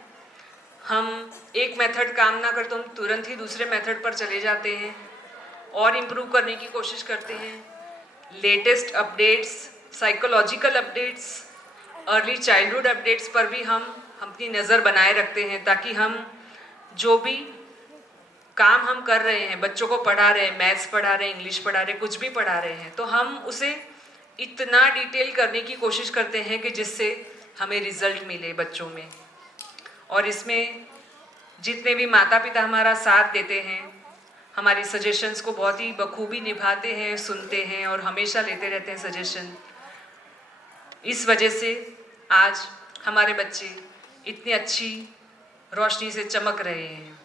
हम एक मेथड काम ना कर तो हम तुरंत ही दूसरे मेथड पर चले जाते हैं और इम्प्रूव करने की कोशिश करते हैं। Latest updates, psychological updates, early childhood updates पर भी हम अपनी नज़र बनाए रखते हैं, ताकि हम जो भी काम हम कर रहे हैं, बच्चों को पढ़ा रहे हैं, मैथ्स पढ़ा रहे हैं, इंग्लिश पढ़ा रहे हैं, कुछ भी पढ़ा रहे हैं, तो हम उसे इतना डिटेल करने की कोशिश करते हैं कि जिससे हमें रिजल्ट मिले बच्चों में। और इसमें जितने भी माता पिता हमारा साथ देते हैं, हमारी सजेशंस को बहुत ही बखूबी निभाते हैं, सुनते हैं और हमेशा लेते रहते हैं सजेशन। इस वजह से आज हमारे बच्चे इतनी अच्छी रोशनी से चमक रहे हैं।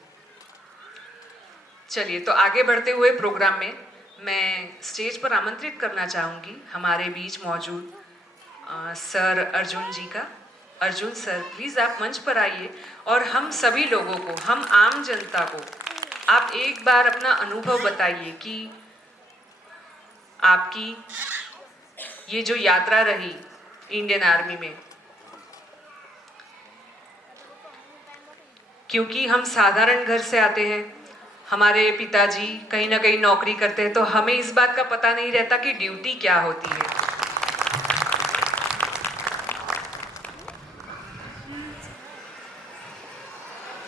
चलिए, तो आगे बढ़ते हुए प्रोग्राम में मैं स्टेज पर आमंत्रित करना चाहूँगी हमारे बीच मौजूद सर अर्जुन जी का। अर्जुन सर, प्लीज़ आप मंच पर आइए और हम सभी लोगों को, हम आम जनता को आप एक बार अपना अनुभव बताइए कि आपकी ये जो यात्रा रही इंडियन आर्मी में, क्योंकि हम साधारण घर से आते हैं, हमारे पिताजी कहीं ना कहीं नौकरी करते हैं, तो हमें इस बात का पता नहीं रहता कि ड्यूटी क्या होती है।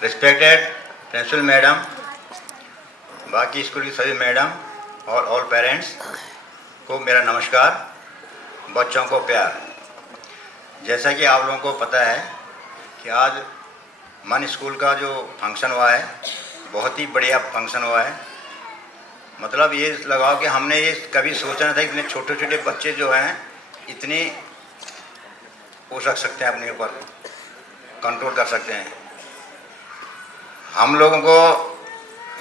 रिस्पेक्टेड प्रिंसिपल मैडम, बाकी स्कूल की सभी मैडम और ऑल पेरेंट्स को मेरा नमस्कार। बच्चों को प्यार। जैसा कि आप लोगों को पता है कि आज मन स्कूल का जो फंक्शन हुआ है, बहुत ही बढ़िया फंक्शन हुआ है। मतलब ये लगाओ कि हमने ये कभी सोचा नहीं था कि इतने छोटे छोटे बच्चे जो हैं इतनी वो रख सकते हैं, अपने ऊपर कंट्रोल कर सकते हैं। हम लोगों को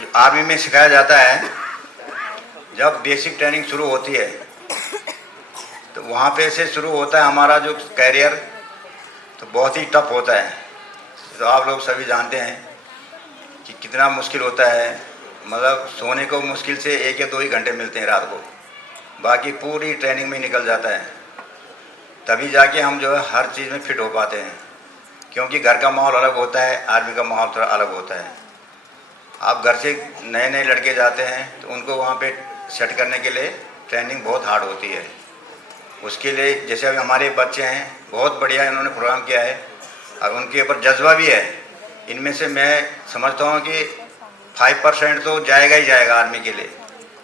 जो आर्मी में सिखाया जाता है, जब बेसिक ट्रेनिंग शुरू होती है तो वहाँ पे से शुरू होता है हमारा जो कैरियर, तो बहुत ही टफ होता है। तो आप लोग सभी जानते हैं कि कितना मुश्किल होता है। मतलब सोने को मुश्किल से 1 या 2 ही घंटे मिलते हैं रात को, बाकी पूरी ट्रेनिंग में निकल जाता है। तभी जाके हम जो है हर चीज़ में फिट हो पाते हैं, क्योंकि घर का माहौल अलग होता है, आर्मी का माहौल थोड़ा अलग होता है। आप घर से नए नए लड़के जाते हैं तो उनको वहाँ पे सेट करने के लिए ट्रेनिंग बहुत हार्ड होती है। उसके लिए जैसे अभी हमारे बच्चे हैं, बहुत बढ़िया इन्होंने प्रोग्राम किया है और उनके ऊपर जज्बा भी है। इनमें से मैं समझता हूँ कि 5% तो जाएगा ही जाएगा आर्मी के लिए,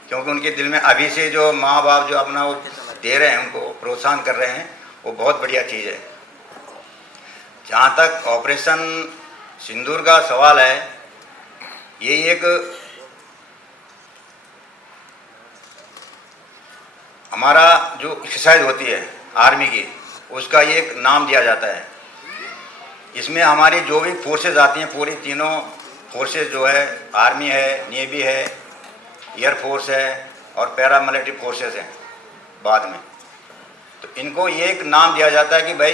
क्योंकि उनके दिल में अभी से जो माँ बाप जो अपना वो दे रहे हैं, उनको प्रोत्साहन कर रहे हैं, वो बहुत बढ़िया चीज़ है। जहाँ तक ऑपरेशन सिंदूर का सवाल है, ये एक हमारा जो एक्सरसाइज होती है आर्मी की, उसका एक नाम दिया जाता है। इसमें हमारी जो भी फोर्सेज आती हैं, पूरी तीनों फोर्सेज जो है, आर्मी है, नेवी है, एयर फोर्स है और पैरामिलिट्री फोर्सेज हैं बाद में, तो इनको एक नाम दिया जाता है कि भाई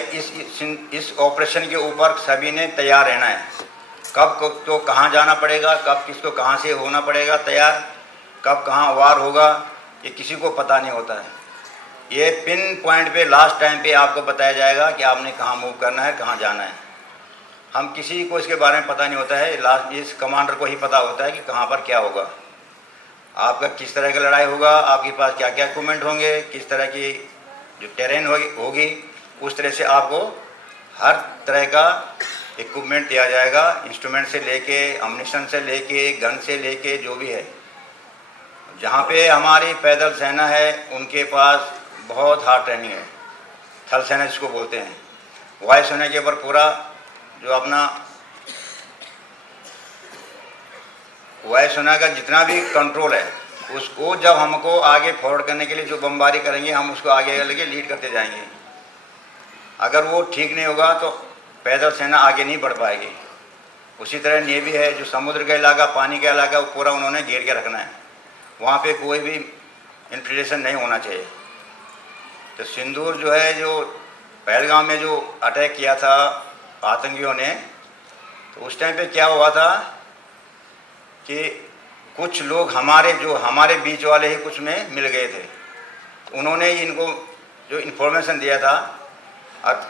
इस ऑपरेशन के ऊपर सभी ने तैयार रहना है। कब तो कहाँ जाना पड़ेगा, कब किसको कहाँ से होना पड़ेगा तैयार, कब कहाँ वार होगा, ये किसी को पता नहीं होता है। ये पिन पॉइंट पे लास्ट टाइम पे आपको बताया जाएगा कि आपने कहाँ मूव करना है, कहाँ जाना है। हम किसी को इसके बारे में पता नहीं होता है, लास्ट इस कमांडर को ही पता होता है कि कहाँ पर क्या होगा, आपका किस तरह की लड़ाई होगा, आपके पास क्या क्या इक्विपमेंट होंगे, किस तरह की जो टेरेन होगी, उस तरह से आपको हर तरह का इक्विपमेंट दिया जाएगा, इंस्ट्रूमेंट से लेके, अम्यूनिशन से लेके, गन से लेके, जो भी है। जहाँ पे हमारी पैदल सेना है उनके पास बहुत हार्ड ट्रेनिंग है, थल सेना जिसको बोलते हैं। वायु सेना के ऊपर पूरा जो अपना वायु सेना का जितना भी कंट्रोल है, उसको जब हमको आगे फॉरवर्ड करने के लिए जो बमबारी करेंगे, हम उसको आगे लेके लीड करते जाएंगे। अगर वो ठीक नहीं होगा तो पैदल सेना आगे नहीं बढ़ पाएगी। उसी तरह नेवी है, जो समुद्र का इलाका, पानी का इलाका, वो पूरा उन्होंने घेर के रखना है, वहाँ पे कोई भी इन्फिल्ट्रेशन नहीं होना चाहिए। तो सिंदूर जो है, जो पहलगाम में जो अटैक किया था आतंकियों ने, तो उस टाइम पे क्या हुआ था कि कुछ लोग हमारे बीच वाले ही कुछ में मिल गए थे। उन्होंने इनको जो इन्फॉर्मेशन दिया था, और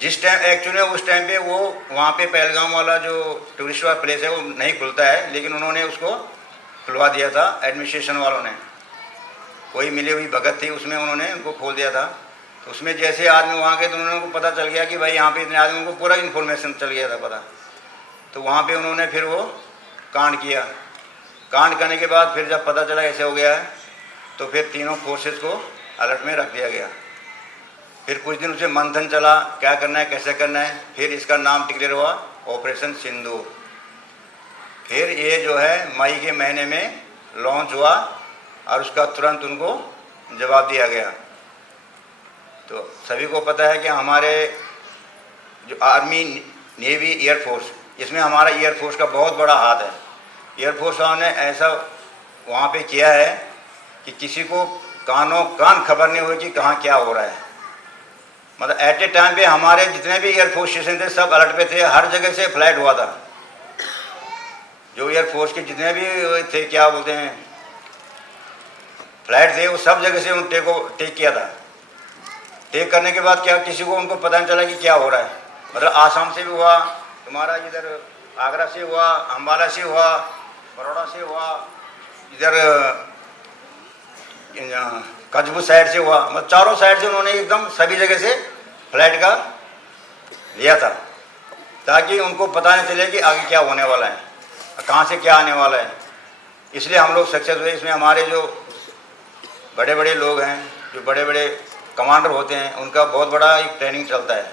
जिस टाइम एक्चुअली उस टाइम पे वो वहाँ पे पहलगाम वाला जो टूरिस्ट वाला प्लेस है वो नहीं खुलता है, लेकिन उन्होंने उसको खुलवा दिया था एडमिनिस्ट्रेशन वालों ने। कोई मिली हुई भगत थी, उसमें उन्होंने उनको खोल दिया था। तो उसमें जैसे आदमी वहाँ गए तो उनको पता चल गया कि भाई यहाँ पे इतने आदमी, उनको पूरा इन्फॉर्मेशन चल गया था पता। तो वहाँ पे उन्होंने फिर वो कांड किया। कांड करने के बाद फिर जब पता चला ऐसे हो गया है, तो फिर तीनों फोर्सेस को अलर्ट में रख दिया गया। फिर कुछ दिन उसे मंथन चला, क्या करना है, कैसे करना है। फिर इसका नाम डिक्लेयर हुआ ऑपरेशन सिंदूर। फिर ये जो है मई के महीने में लॉन्च हुआ और उसका तुरंत उनको जवाब दिया गया। तो सभी को पता है कि हमारे जो आर्मी, नेवी, एयरफोर्स, इसमें हमारा एयरफोर्स का बहुत बड़ा हाथ है। एयरफोर्स वालों ने ऐसा वहाँ पे किया है कि किसी को कान खबर नहीं हुई कि कहाँ क्या हो रहा है। मतलब एट ए टाइम पे हमारे जितने भी एयरफोर्स स्टेशन थे सब अलर्ट पे थे, हर जगह से फ्लाइट हुआ था। जो एयरफोर्स के जितने भी थे, क्या बोलते हैं, फ्लाइट थे, वो सब जगह से उन टेक किया था। टेक करने के बाद क्या किसी को उनको पता नहीं चला कि क्या हो रहा है। मतलब आसाम से भी हुआ, तुम्हारा इधर आगरा से हुआ, अम्बाला से हुआ, बड़ौदा से हुआ, इधर कजबू साइड से हुआ। मतलब चारों साइड से उन्होंने एकदम सभी जगह से फ्लाइट का लिया था, ताकि उनको पता नहीं चले कि आगे क्या होने वाला है, कहाँ से क्या आने वाला है। इसलिए हम लोग सक्सेस हुए। इसमें हमारे जो बड़े बड़े लोग हैं, जो बड़े बड़े कमांडर होते हैं, उनका बहुत बड़ा एक ट्रेनिंग चलता है।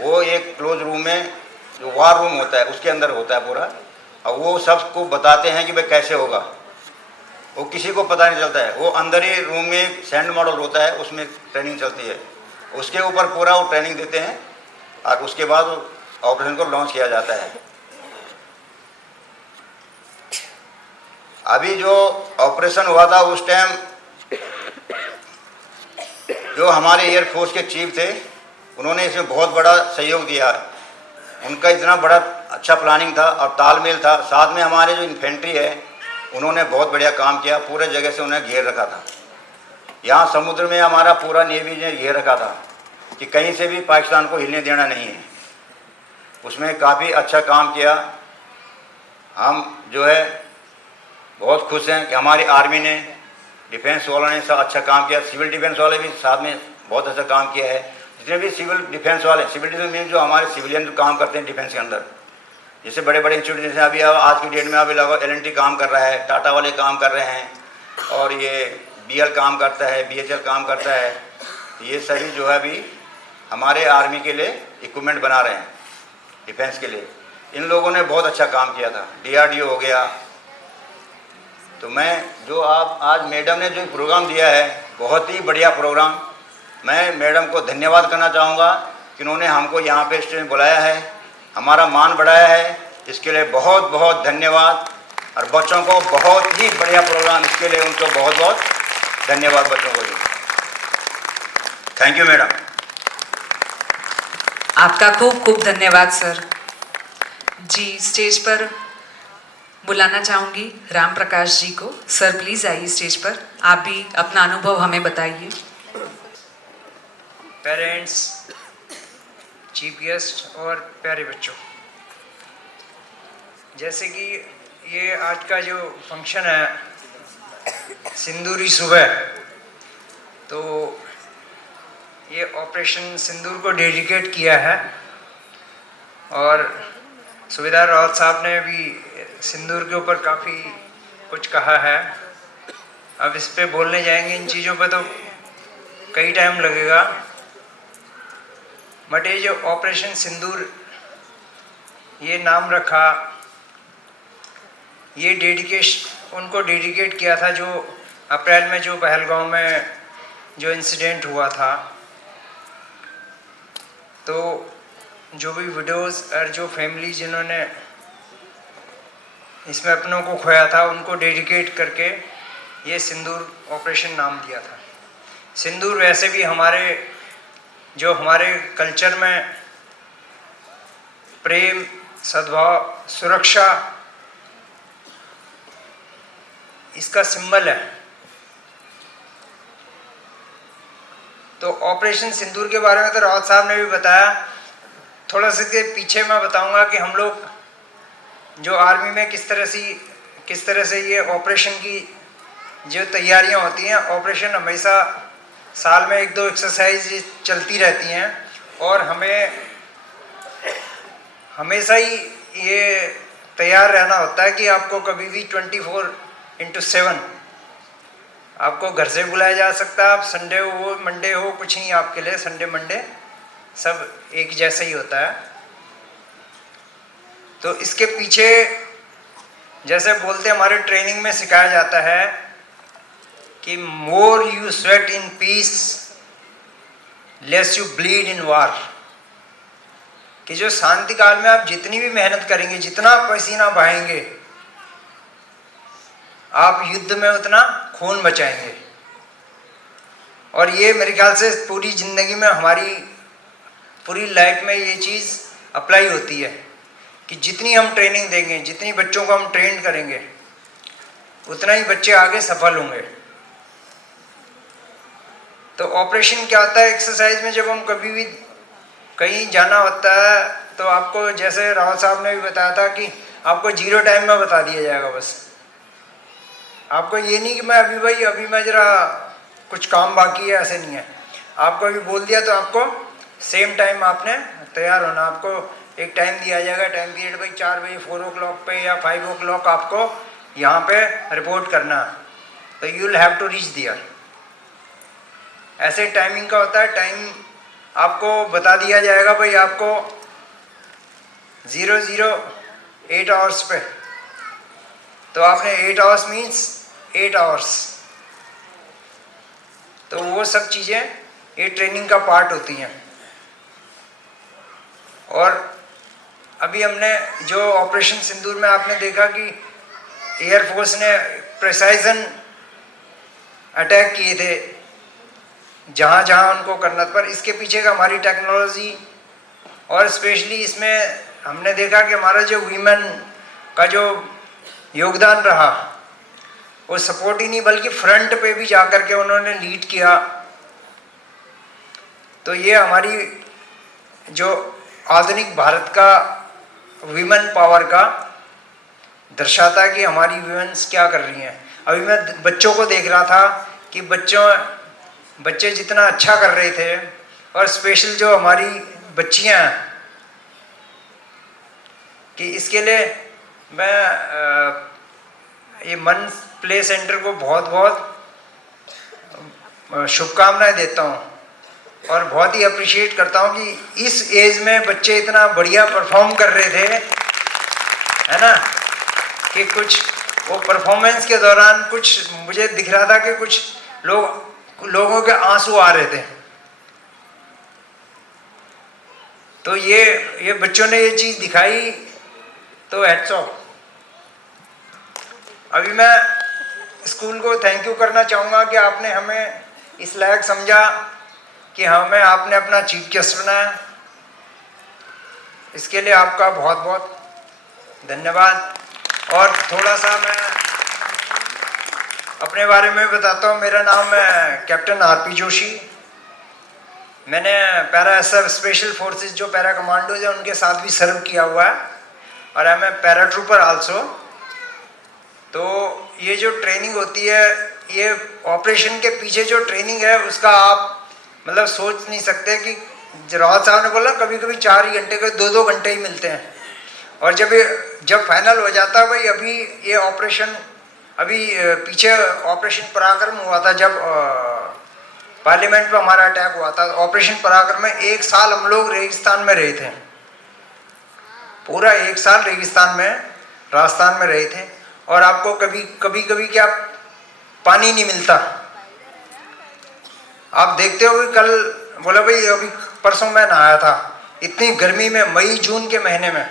वो एक क्लोज रूम में, जो वार रूम होता है, उसके अंदर होता है पूरा, और वो सबको बताते हैं कि भाई कैसे होगा। वो किसी को पता नहीं चलता है। वो अंदर ही रूम में सैंड मॉडल होता है, उसमें ट्रेनिंग चलती है। उसके ऊपर पूरा वो ट्रेनिंग देते हैं और उसके बाद ऑपरेशन को लॉन्च किया जाता है। अभी जो ऑपरेशन हुआ था उस टाइम जो हमारे एयरफोर्स के चीफ थे, उन्होंने इसमें बहुत बड़ा सहयोग दिया। उनका इतना बड़ा अच्छा प्लानिंग था और तालमेल था। साथ में हमारे जो इन्फेंट्री है, उन्होंने बहुत बढ़िया काम किया। पूरे जगह से उन्हें घेर रखा था। यहाँ समुद्र में हमारा पूरा नेवी ने घेर रखा था कि कहीं से भी पाकिस्तान को हिलने देना नहीं है। उसमें काफ़ी अच्छा काम किया। हम जो है बहुत खुश हैं कि हमारी आर्मी ने, डिफेंस वालों ने सब अच्छा काम किया। सिविल डिफेंस वाले भी साथ में बहुत अच्छा काम किया है। जितने भी सिविल डिफेंस वाले, सिविल डिफेंस में जो हमारे सिविलियन जो काम करते हैं डिफेंस के अंदर, जैसे बड़े बड़े इंस्टीट्यूट, जैसे अभी आज की डेट में अभी लगभग L&T काम कर रहा है, टाटा वाले काम कर रहे हैं, और ये BL काम करता है, BHL काम करता है। ये सभी जो है अभी हमारे आर्मी के लिए इक्विपमेंट बना रहे हैं डिफेंस के लिए। इन लोगों ने बहुत अच्छा काम किया था, DRDO हो गया। तो मैं जो आप आज मैडम ने जो प्रोग्राम दिया है, बहुत ही बढ़िया प्रोग्राम, मैं मैडम को धन्यवाद करना चाहूँगा कि उन्होंने हमको यहाँ पे स्टेज में बुलाया है, हमारा मान बढ़ाया है, इसके लिए बहुत बहुत धन्यवाद। और बच्चों को बहुत ही बढ़िया प्रोग्राम, इसके लिए उनको बहुत बहुत धन्यवाद बच्चों को भी। Thank you madam. आपका खूब खूब धन्यवाद सर जी। स्टेज पर बुलाना चाहूँगी राम प्रकाश जी को। सर प्लीज़ आइए स्टेज पर, आप भी अपना अनुभव हमें बताइए। पेरेंट्स, चीफ गेस्ट और प्यारे बच्चों, जैसे कि ये आज का जो फंक्शन है सिंदूरी सुबह, तो ये ऑपरेशन सिंदूर को डेडिकेट किया है और सुबेदार रावत साहब ने भी सिंदूर के ऊपर काफ़ी कुछ कहा है। अब इस पे बोलने जाएंगे इन चीज़ों पे तो कई टाइम लगेगा, बट ये जो ऑपरेशन सिंदूर ये नाम रखा, ये उनको डेडिकेट किया था जो अप्रैल में जो पहलगांव में जो इंसिडेंट हुआ था। तो जो भी विडोज़ और जो फैमिली जिन्होंने इसमें अपनों को खोया था, उनको डेडिकेट करके ये सिंदूर ऑपरेशन नाम दिया था। सिंदूर वैसे भी हमारे कल्चर में प्रेम, सद्भाव, सुरक्षा, इसका सिंबल है। तो ऑपरेशन सिंदूर के बारे में तो रावत साहब ने भी बताया। थोड़ा सा के पीछे मैं बताऊंगा कि हम लोग जो आर्मी में किस तरह से ये ऑपरेशन की जो तैयारियां होती हैं। ऑपरेशन हमेशा साल में 1-2 एक्सरसाइज चलती रहती हैं और हमें हमेशा ही ये तैयार रहना होता है कि आपको कभी भी 24/7 आपको घर से बुलाया जा सकता है। आप संडे हो, मंडे हो, कुछ नहीं आपके लिए, संडे मंडे सब एक जैसा ही होता है। तो इसके पीछे जैसे बोलते हमारे ट्रेनिंग में सिखाया जाता है कि more you sweat in peace less you bleed in war, कि जो शांति काल में आप जितनी भी मेहनत करेंगे, जितना पसीना बहाएंगे, आप युद्ध में उतना खून बचाएंगे। और ये मेरे ख्याल से पूरी जिंदगी में, हमारी पूरी लाइफ में ये चीज़ अप्लाई होती है कि जितनी हम ट्रेनिंग देंगे, जितनी बच्चों को हम ट्रेन करेंगे, उतना ही बच्चे आगे सफल होंगे। तो ऑपरेशन क्या होता है, एक्सरसाइज में जब हम कभी भी कहीं जाना होता है तो आपको, जैसे रावत साहब ने भी बताया था कि आपको 0 टाइम में बता दिया जाएगा। बस आपको ये नहीं कि मैं अभी मैं जरा कुछ काम बाकी है, ऐसे नहीं है। आपको अभी बोल दिया तो आपको सेम टाइम आपने तैयार होना। आपको एक टाइम दिया जाएगा, टाइम पीरियड भाई 4 बजे, 4 o'clock पे या 5 o'clock आपको यहाँ पे रिपोर्ट करना। तो you will have to reach there. ऐसे टाइमिंग का होता है। टाइम आपको बता दिया जाएगा भाई आपको 008 आवर्स पे, तो आपने 8 आवर्स मीन्स 8 आवर्स। तो वो सब चीज़ें ये ट्रेनिंग का पार्ट होती हैं। और अभी हमने जो ऑपरेशन सिंदूर में आपने देखा कि एयरफोर्स ने प्रिसाइजन अटैक किए थे जहाँ जहाँ उनको करना, पर इसके पीछे का हमारी टेक्नोलॉजी और स्पेशली इसमें हमने देखा कि हमारा जो वीमेन का जो योगदान रहा, वो सपोर्ट ही नहीं बल्कि फ्रंट पे भी जाकर के उन्होंने लीड किया। तो ये हमारी जो आधुनिक भारत का वीमेन पावर का दर्शाता है कि हमारी वीमेन्स क्या कर रही हैं। अभी मैं बच्चों को देख रहा था कि बच्चे जितना अच्छा कर रहे थे, और स्पेशल जो हमारी बच्चियां हैं, कि इसके लिए मैं ये मन प्ले सेंटर को बहुत बहुत शुभकामनाएं देता हूं और बहुत ही अप्रिशिएट करता हूं कि इस एज में बच्चे इतना बढ़िया परफॉर्म कर रहे थे है ना, कि कुछ वो परफॉर्मेंस के दौरान कुछ मुझे दिख रहा था कि कुछ लोगों के आंसू आ रहे थे। तो ये बच्चों ने ये चीज दिखाई, तो हैट्स ऑफ। अभी मैं स्कूल को थैंक यू करना चाहूँगा कि आपने हमें इस लायक समझा कि हमें आपने अपना चीफ गेस्ट बनाया। इसके लिए आपका बहुत बहुत धन्यवाद। और थोड़ा सा मैं अपने बारे में बताता हूँ। मेरा नाम है कैप्टन आरपी जोशी। मैंने पैरा एसएफ स्पेशल फोर्सेस जो पैरा कमांडोज हैं उनके साथ भी सर्व किया हुआ है, और I am para trooper also. तो ये जो ट्रेनिंग होती है, ये ऑपरेशन के पीछे जो ट्रेनिंग है उसका आप मतलब सोच नहीं सकते कि रावत साहब ने बोला कभी कभी 4 ही घंटे के 2-2 घंटे ही मिलते हैं। और जब फाइनल हो जाता है भाई, अभी ये ऑपरेशन पीछे ऑपरेशन पराक्रम हुआ था, जब पार्लियामेंट में हमारा अटैक हुआ था। ऑपरेशन पराक्रम में 1 साल हम लोग रेगिस्तान में रहे थे, पूरा 1 साल रेगिस्तान में राजस्थान में रहे थे। और आपको कभी क्या पानी नहीं मिलता। आप देखते हो कि कल बोला भाई अभी परसों मैं नहाया था, इतनी गर्मी में, मई जून के महीने में,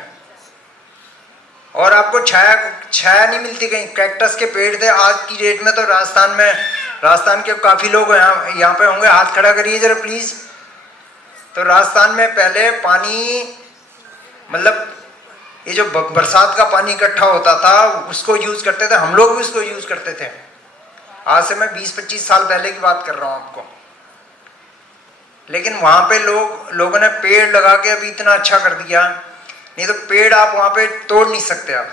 और आपको छाया नहीं मिलती कहीं। कैक्टस के पेड़ थे। आज की डेट में तो राजस्थान के काफ़ी लोग यहाँ पे होंगे, हाथ खड़ा करिए जरा प्लीज़। तो राजस्थान में पहले पानी मतलब ये जो बरसात का पानी इकट्ठा होता था उसको यूज़ करते थे, हम लोग भी उसको यूज़ करते थे। आज से मैं 20-25 साल पहले की बात कर रहा हूँ आपको। लेकिन वहाँ पे लोगों ने पेड़ लगा के अभी इतना अच्छा कर दिया, नहीं तो पेड़ आप वहाँ पे तोड़ नहीं सकते आप।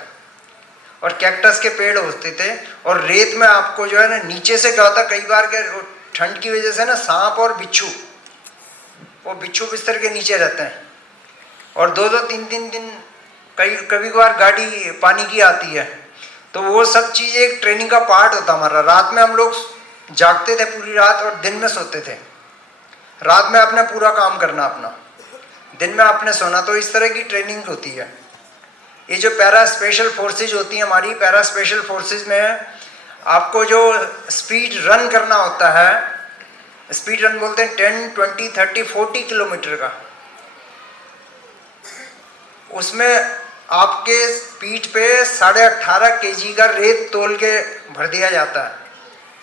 और कैक्टस के पेड़ होते थे, और रेत में आपको जो है ना नीचे से क्या होता, कई बार क्या ठंड की वजह से ना सांप और बिच्छू, वो बिच्छू बिस्तर के नीचे रहते हैं, और 2-2 3-3 दिन कभी कभार गाड़ी पानी की आती है। तो वो सब चीज़ एक ट्रेनिंग का पार्ट होता हमारा। रात में हम लोग जागते थे पूरी रात और दिन में सोते थे। रात में आपने पूरा काम करना अपना, दिन में आपने सोना। तो इस तरह की ट्रेनिंग होती है। ये जो पैरा स्पेशल फोर्सेज होती हैं हमारी, पैरा स्पेशल फोर्सेज में आपको जो स्पीड रन करना होता है, स्पीड रन बोलते हैं 10, 20, 30, 40 किलोमीटर का। उसमें आपके पीठ पे 18.5 kg का रेत तोल के भर दिया जाता है।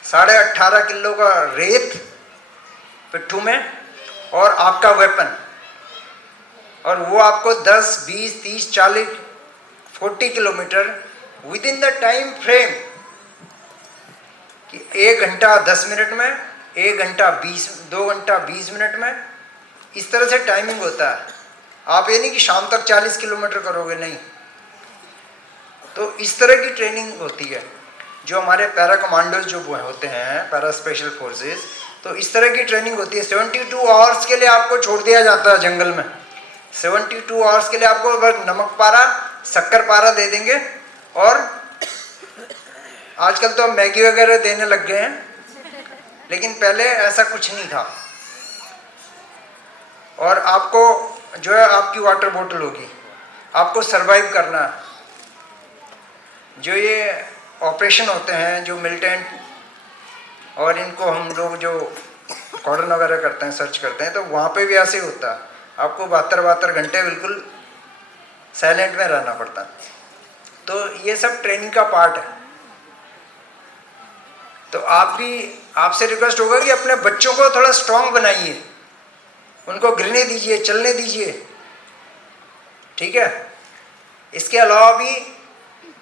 18.5 किलो का रेत पिट्ठू में, और आपका वेपन, और वो आपको 10, 20, 30, 40, 40 kilometre with in the time frame कि 1 घंटा 10 मिनट में, 2 घंटा 20 मिनट में, इस तरह से टाइमिंग होता है। आप ये नहीं कि शाम तक 40 किलोमीटर करोगे, नहीं। तो इस तरह की ट्रेनिंग होती है जो हमारे पैरा कमांडोज जो होते हैं, पैरा स्पेशल फोर्सेस, तो इस तरह की ट्रेनिंग होती है। 72 आवर्स के लिए आपको छोड़ दिया जाता है जंगल में। 72 आवर्स के लिए आपको नमक पारा, शक्कर पारा दे देंगे, और आजकल तो हम मैगी वगैरह देने लग गए हैं, लेकिन पहले ऐसा कुछ नहीं था। और आपको जो है आपकी वाटर बोतल होगी, आपको सरवाइव करना। जो ये ऑपरेशन होते हैं जो मिलिटेंट, और इनको हम लोग जो कॉर्डन वगैरह करते हैं, सर्च करते हैं, तो वहाँ पे भी ऐसे ही होता है। आपको 72 घंटे बिल्कुल साइलेंट में रहना पड़ता है। तो ये सब ट्रेनिंग का पार्ट है। तो आपसे रिक्वेस्ट होगा कि अपने बच्चों को थोड़ा स्ट्रांग बनाइए, उनको गिरने दीजिए, चलने दीजिए, ठीक है। इसके अलावा भी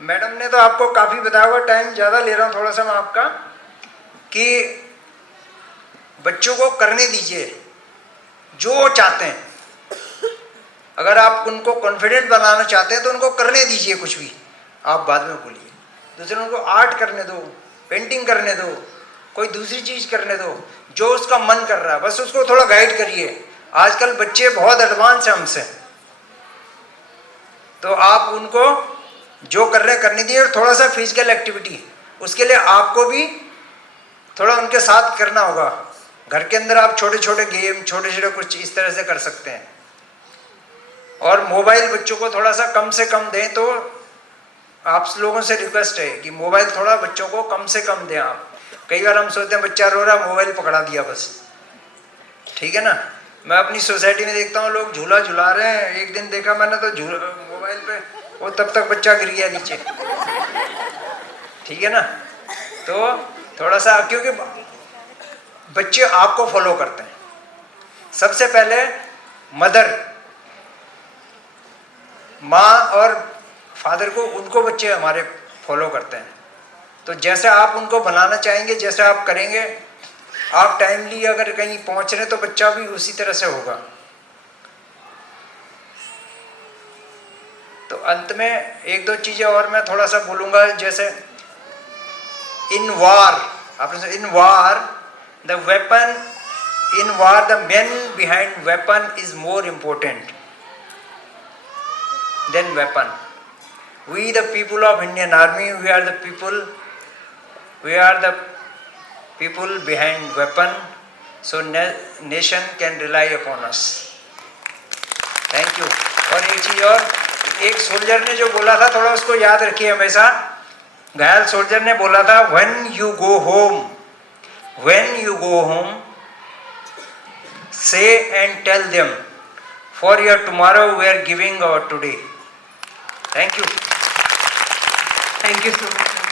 मैडम ने तो आपको काफ़ी बताया हुआ, टाइम ज़्यादा ले रहा हूँ थोड़ा सा मैं आपका, कि बच्चों को करने दीजिए जो वो चाहते हैं। अगर आप उनको कॉन्फिडेंट बनाना चाहते हैं तो उनको करने दीजिए, कुछ भी आप बाद में बोलिए। दूसरे को आर्ट करने दो, पेंटिंग करने दो, कोई दूसरी चीज़ करने दो, जो उसका मन कर रहा है, बस उसको थोड़ा गाइड करिए। आजकल बच्चे बहुत एडवांस हैं हमसे, तो आप उनको जो कर रहे हैं करने दीजिए। और थोड़ा सा फिजिकल एक्टिविटी, उसके लिए आपको भी थोड़ा उनके साथ करना होगा। घर के अंदर आप छोटे छोटे गेम, छोटे छोटे कुछ इस तरह से कर सकते हैं। और मोबाइल बच्चों को थोड़ा सा कम से कम दें तो आप लोगों से रिक्वेस्ट है कि मोबाइल थोड़ा बच्चों को कम से कम दें आप। कई बार हम सोचते हैं बच्चा रो रहा, मोबाइल पकड़ा दिया बस, ठीक है ना। मैं अपनी सोसाइटी में देखता हूँ लोग झूला झुला रहे हैं, एक दिन देखा मैंने तो मोबाइल पे वो तब तक बच्चा गिर गया नीचे, ठीक है ना। तो थोड़ा सा, क्योंकि बच्चे आपको फॉलो करते हैं। सबसे पहले मदर, माँ और फादर को, उनको बच्चे हमारे फॉलो करते हैं। तो जैसे आप उनको बनाना चाहेंगे, जैसे आप करेंगे, आप टाइमली अगर कहीं पहुंच रहे तो बच्चा भी उसी तरह से होगा। तो अंत में एक दो चीजें और मैं थोड़ा सा बोलूंगा, जैसे इन वार, आपने in war the weapon, in war the man behind weapon is more important than weapon. We the people of Indian army, we are the people, we are the people behind weapon, so nation can rely upon us. Thank you. और एक चीज और, एक soldier ने जो बोला था, थोड़ा उसको याद रखिए हमेशा। घायल सोल्जर ने बोला था, when you go home, say and tell them, for your tomorrow we are giving our today. Thank you. Thank you so much.